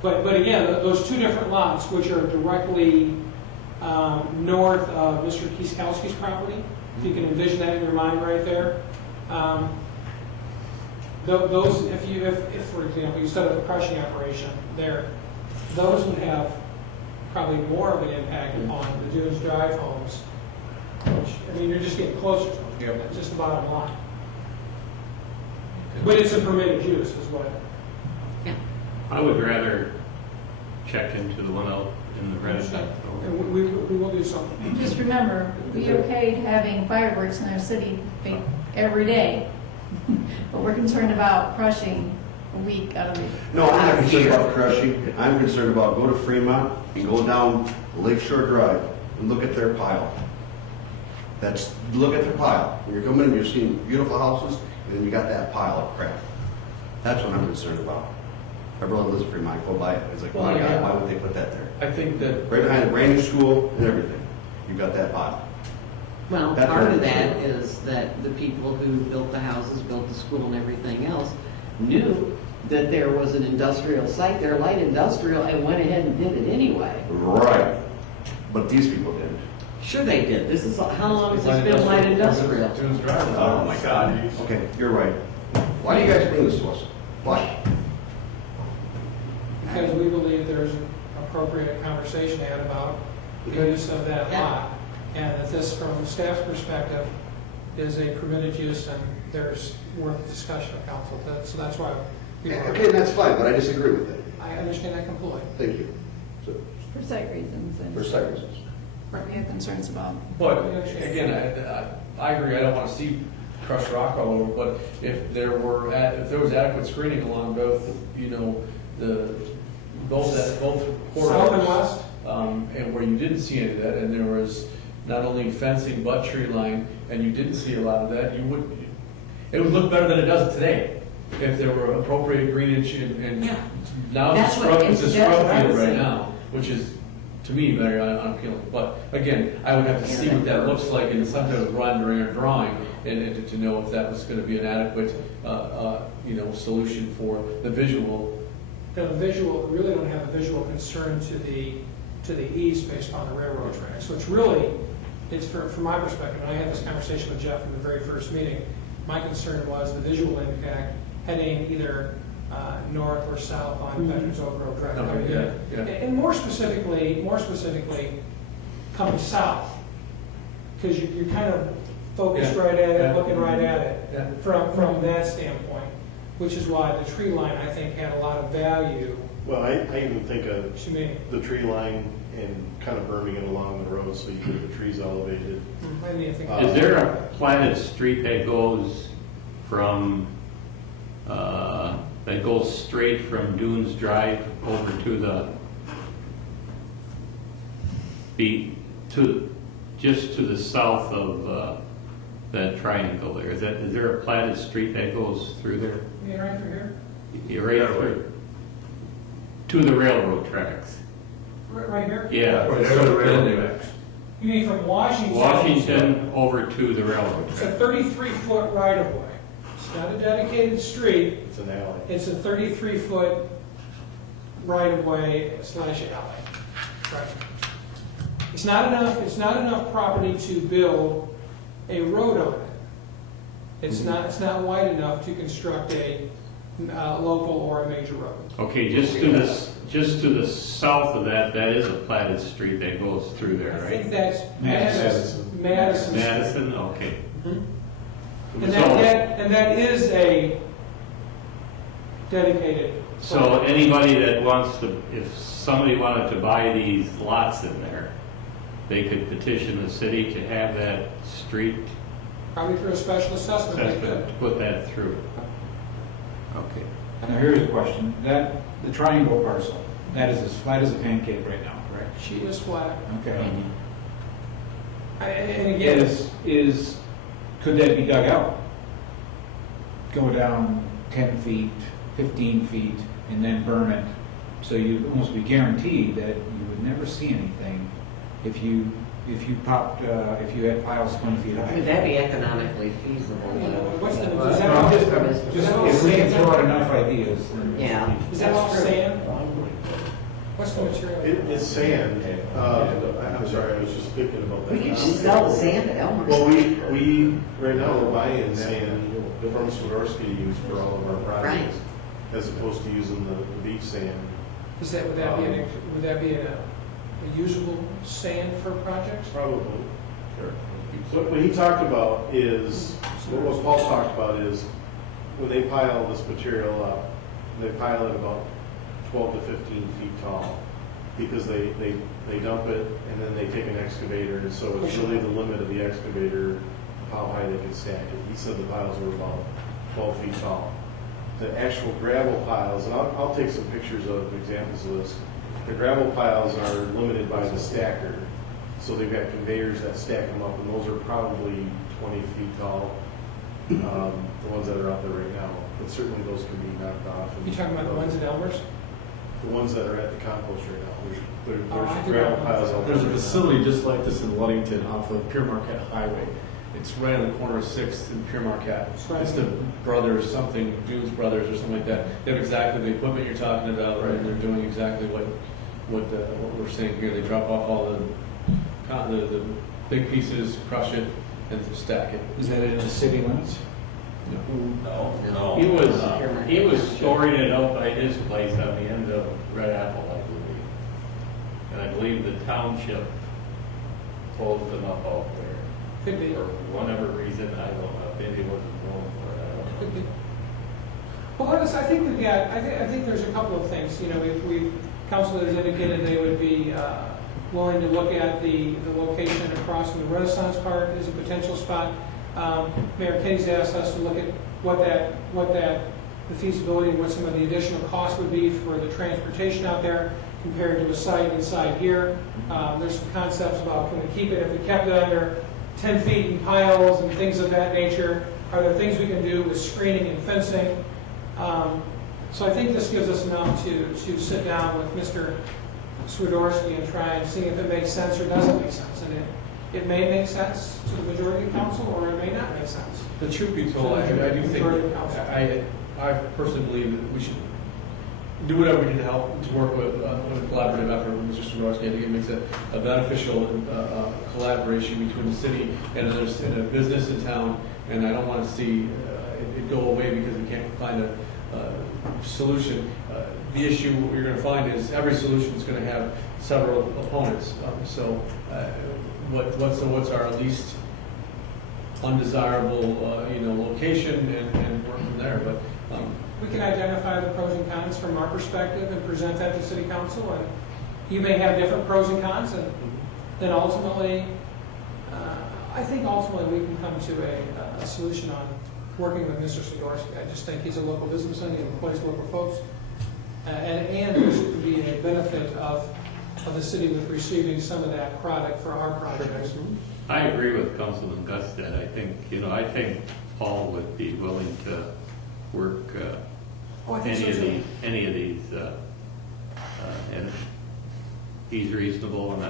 But again, those 2 different lots, which are directly north of Mr. Kieskowski's property, if you can envision that in your mind right there. Those, if for example, you set up a crushing operation there, those would have probably more of an impact upon the Dunes Drive homes, which, I mean, you're just getting closer to them. Yep. That's just the bottom line. But it's a permitted use is what. I would rather check into the one out in the Renaissance. And we will do something. Just remember, we okayed having fireworks in our city every day, but we're concerned about crushing a week out of the. No, I'm not concerned about crushing. I'm concerned about go to Fremont and go down Lakeshore Drive and look at their pile. Look at their pile. When you're coming in, you're seeing beautiful houses, and then you got that pile of crap. That's what I'm concerned about. My brother lives in Fremont, go by it. It's like, my God, why would they put that there? I think that Right behind the brand new school and everything. You got that pile. Well, That's part what of I'm that saying. is that the people who built the houses, built the school and everything else, knew that there was an industrial site there, light industrial, and went ahead and did it anyway. Right. But these people didn't. Sure they did. This is, how long has this been light industrial? Dunes Drive. Oh, my God. Okay, you're right. Why do you guys bring this to us? Why? Because we believe there's an appropriate conversation to have about the use of that lot. And that this, from staff's perspective, is a permitted use and there's worth discussion of council. So that's why we Okay, that's fine, but I disagree with it. I understand that completely. Thank you. So, For site reasons and for site reasons. what we have concerns about. But again, I agree, I don't want to see crushed rock all over, but if there was adequate screening along both, both corridors. South and west? And where you didn't see any of that, and there was not only fencing but tree line, and you didn't see a lot of that, it would look better than it does today. If there were appropriate greenage and Yeah. now That's what- it's a that's scrub what I field was right saying. now, which is, to me, very unappealing. But again, I would have to see what that looks like in some type of rendering or drawing, and to know if that was going to be an adequate, solution for the visual. The visual, we really don't have a visual concern to the east based on the railroad tracks. So it's from my perspective, and I had this conversation with Jeff in the very first meeting, my concern was the visual impact heading either north or south on Veterans Oak Road Drive. Okay, yeah. And more specifically, coming south, because you're kind of focused Yeah. right at it, Yeah. looking right at it Yeah. from that standpoint, which is why the tree line, I think, had a lot of value Well, I even think of to me. the tree line and kind of berming it along the road so you get the trees elevated. I didn't even think Is there a platted street that goes from, that goes straight from Dunes Drive over to just to the south of that triangle there? Is there a platted street that goes through there? You mean right through here? You're right through to the railroad tracks. Right here? Yeah. Right, there's the railroad tracks. You mean from Washington? Washington over to the railroad It's a tracks. 33-foot right-of-way. It's not a dedicated street. It's an alley. It's a 33-foot right-of-way / alley. Right. It's not enough property to build a road on it. It's not wide enough to construct a local or a major road. Okay, just to the south of that is a platted street that goes through there, I think right? that's Madison. Madison, okay. Mhm. So- And that is a dedicated. So anybody that wants to, if somebody wanted to buy these lots in there, they could petition the city to have that street Probably through a special assessment, they could. assessment, put that through. Okay. Now, here's a question. The triangle parcel, that is as flat as a pancake right now, correct? She is flat. Okay. And again, Could that be dug out? Go down 10 feet, 15 feet, and then burn it, so you'd almost be guaranteed that you would never see anything if you had piles 20 feet high. Would that be economically feasible? what's the, No, is that I'm all, just, is just that all if we can sand? throw out enough ideas. Yeah. Is that all that's true. sand? What's the material? It's sand. I'm sorry, I was just thinking about that. We could just sell the sand at Elmer's. Well, we right now we're buying sand from Swiderski to use for all of our projects, as opposed to using the beach sand. Would that be a usable sand for projects? Probably. Sure. What he talked about is, what Paul talked about is, when they pile this material up, they pile it about 12 to 15 feet tall, because they dump it and then they take an excavator, and so it's really the limit of the excavator how high they can stack it. He said the piles were about 12 feet tall. The actual gravel piles, and I'll take some pictures of examples of this. The gravel piles are limited by the stacker, so they've got conveyors that stack them up, and those are probably 20 feet tall, the ones that are out there right now. But certainly those can be knocked off. You talking about the ones at Elmer's? The ones that are at the compost right now. Oh, I There's do gravel know. piles out there. There's a facility just like this in Ludington off of Pure Marquette Highway. It's right on the corner of 6th and Pure Marquette. Right. It's the Brothers something, Dunes Brothers or something like that. They have exactly the equipment you're talking about, right? And they're doing exactly what we're saying here. They drop off all the big pieces, crush it, and stack it. Is that in the city limits? No. He was storing it out by his place on the end of Red Apple, I believe. And I believe the township closed them up out there. Could be. For whatever reason, I don't know, maybe it wasn't known for it, I don't know. Could be. Well, Dennis, I think we've got, I think there's a couple of things, you know, we've council has indicated they would be willing to look at the location across from the Renaissance Park as a potential spot. Mayor Kitty's asked us to look at the feasibility and what some of the additional costs would be for the transportation out there compared to a site inside here. There's some concepts about can we keep it, if we kept it under 10 feet in piles and things of that nature. Are there things we can do with screening and fencing? So I think this gives us enough to sit down with Mr. Swiderski and try and see if it makes sense or doesn't make sense. And it may make sense to the majority of council, or it may not make sense. The truth be told, I do think, I personally believe that we should do whatever we can to help to work with a collaborative effort with Mr. Swiderski. I think it makes a beneficial collaboration between the city and a business in town, and I don't want to see it go away because we can't find a solution. The issue you're going to find is every solution is going to have several opponents. What's our least undesirable location and work from there. But we can identify the pros and cons from our perspective and present that to City Council. And you may have different pros and cons, and then ultimately, I think ultimately we can come to a solution on working with Mr. Swiderski. I just think he's a local businessman, he employs local folks, and there should be a benefit of the city with receiving some of that product for our projects. I agree with Councilman Gusted. I think Paul would be willing to work any of these, and he's reasonable, and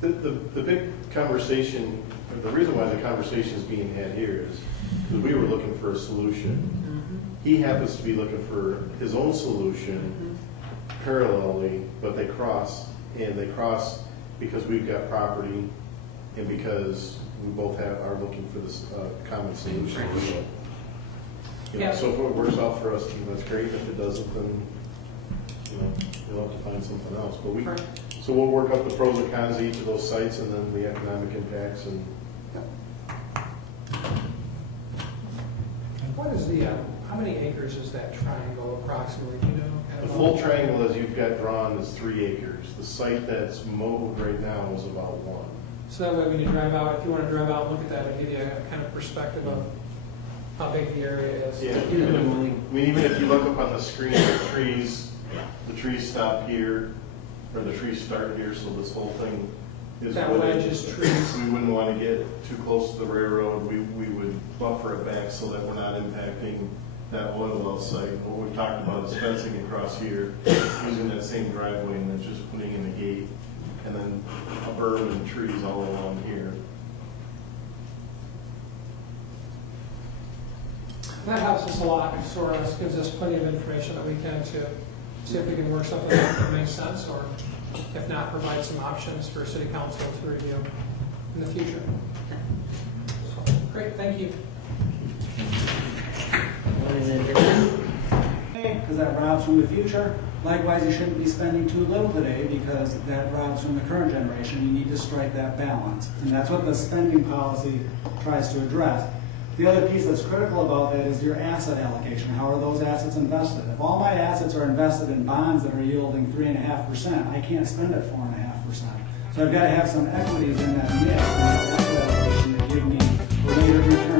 The big conversation, or the reason why the conversation is being had here is because we were looking for a solution. He happens to be looking for his own solution parallelly, but they cross because we've got property and because we both are looking for this common solution. So if it works out for us, that's great. If it doesn't, then we'll have to find something else. But so we'll work up the pros and cons of each of those sites and then the economic impacts. And what is how many acres is that triangle approximately? Do you know? the full triangle, as you've got drawn, is 3 acres. The site that's mowed right now is about 1. So that way when you drive out, if you want to drive out and look at that, it'll give you a kind of perspective of how big the area is. Yeah, even if you look up on the screen, the trees stop here, or the trees start here, so this whole thing is That wooded. wedge is trees. We wouldn't want to get too close to the railroad. We would buffer it back so that we're not impacting that oil well site. What we talked about is fencing across here, using that same driveway and then just putting in a gate, and then a berm and trees all along here. That helps us a lot. Soros gives us plenty of information that we can to see if we can work something out that makes sense, or if not, provide some options for City Council to review in the future. So, great, thank you. Because that robs from the future. Likewise, you shouldn't be spending too little today because that robs from the current generation. You need to strike that balance. And that's what the spending policy tries to address. The other piece that's critical about that is your asset allocation. How are those assets invested? If all my assets are invested in bonds that are yielding 3.5%, I can't spend it 4.5%. So I've got to have some equities in that mix. And that asset allocation to give me related return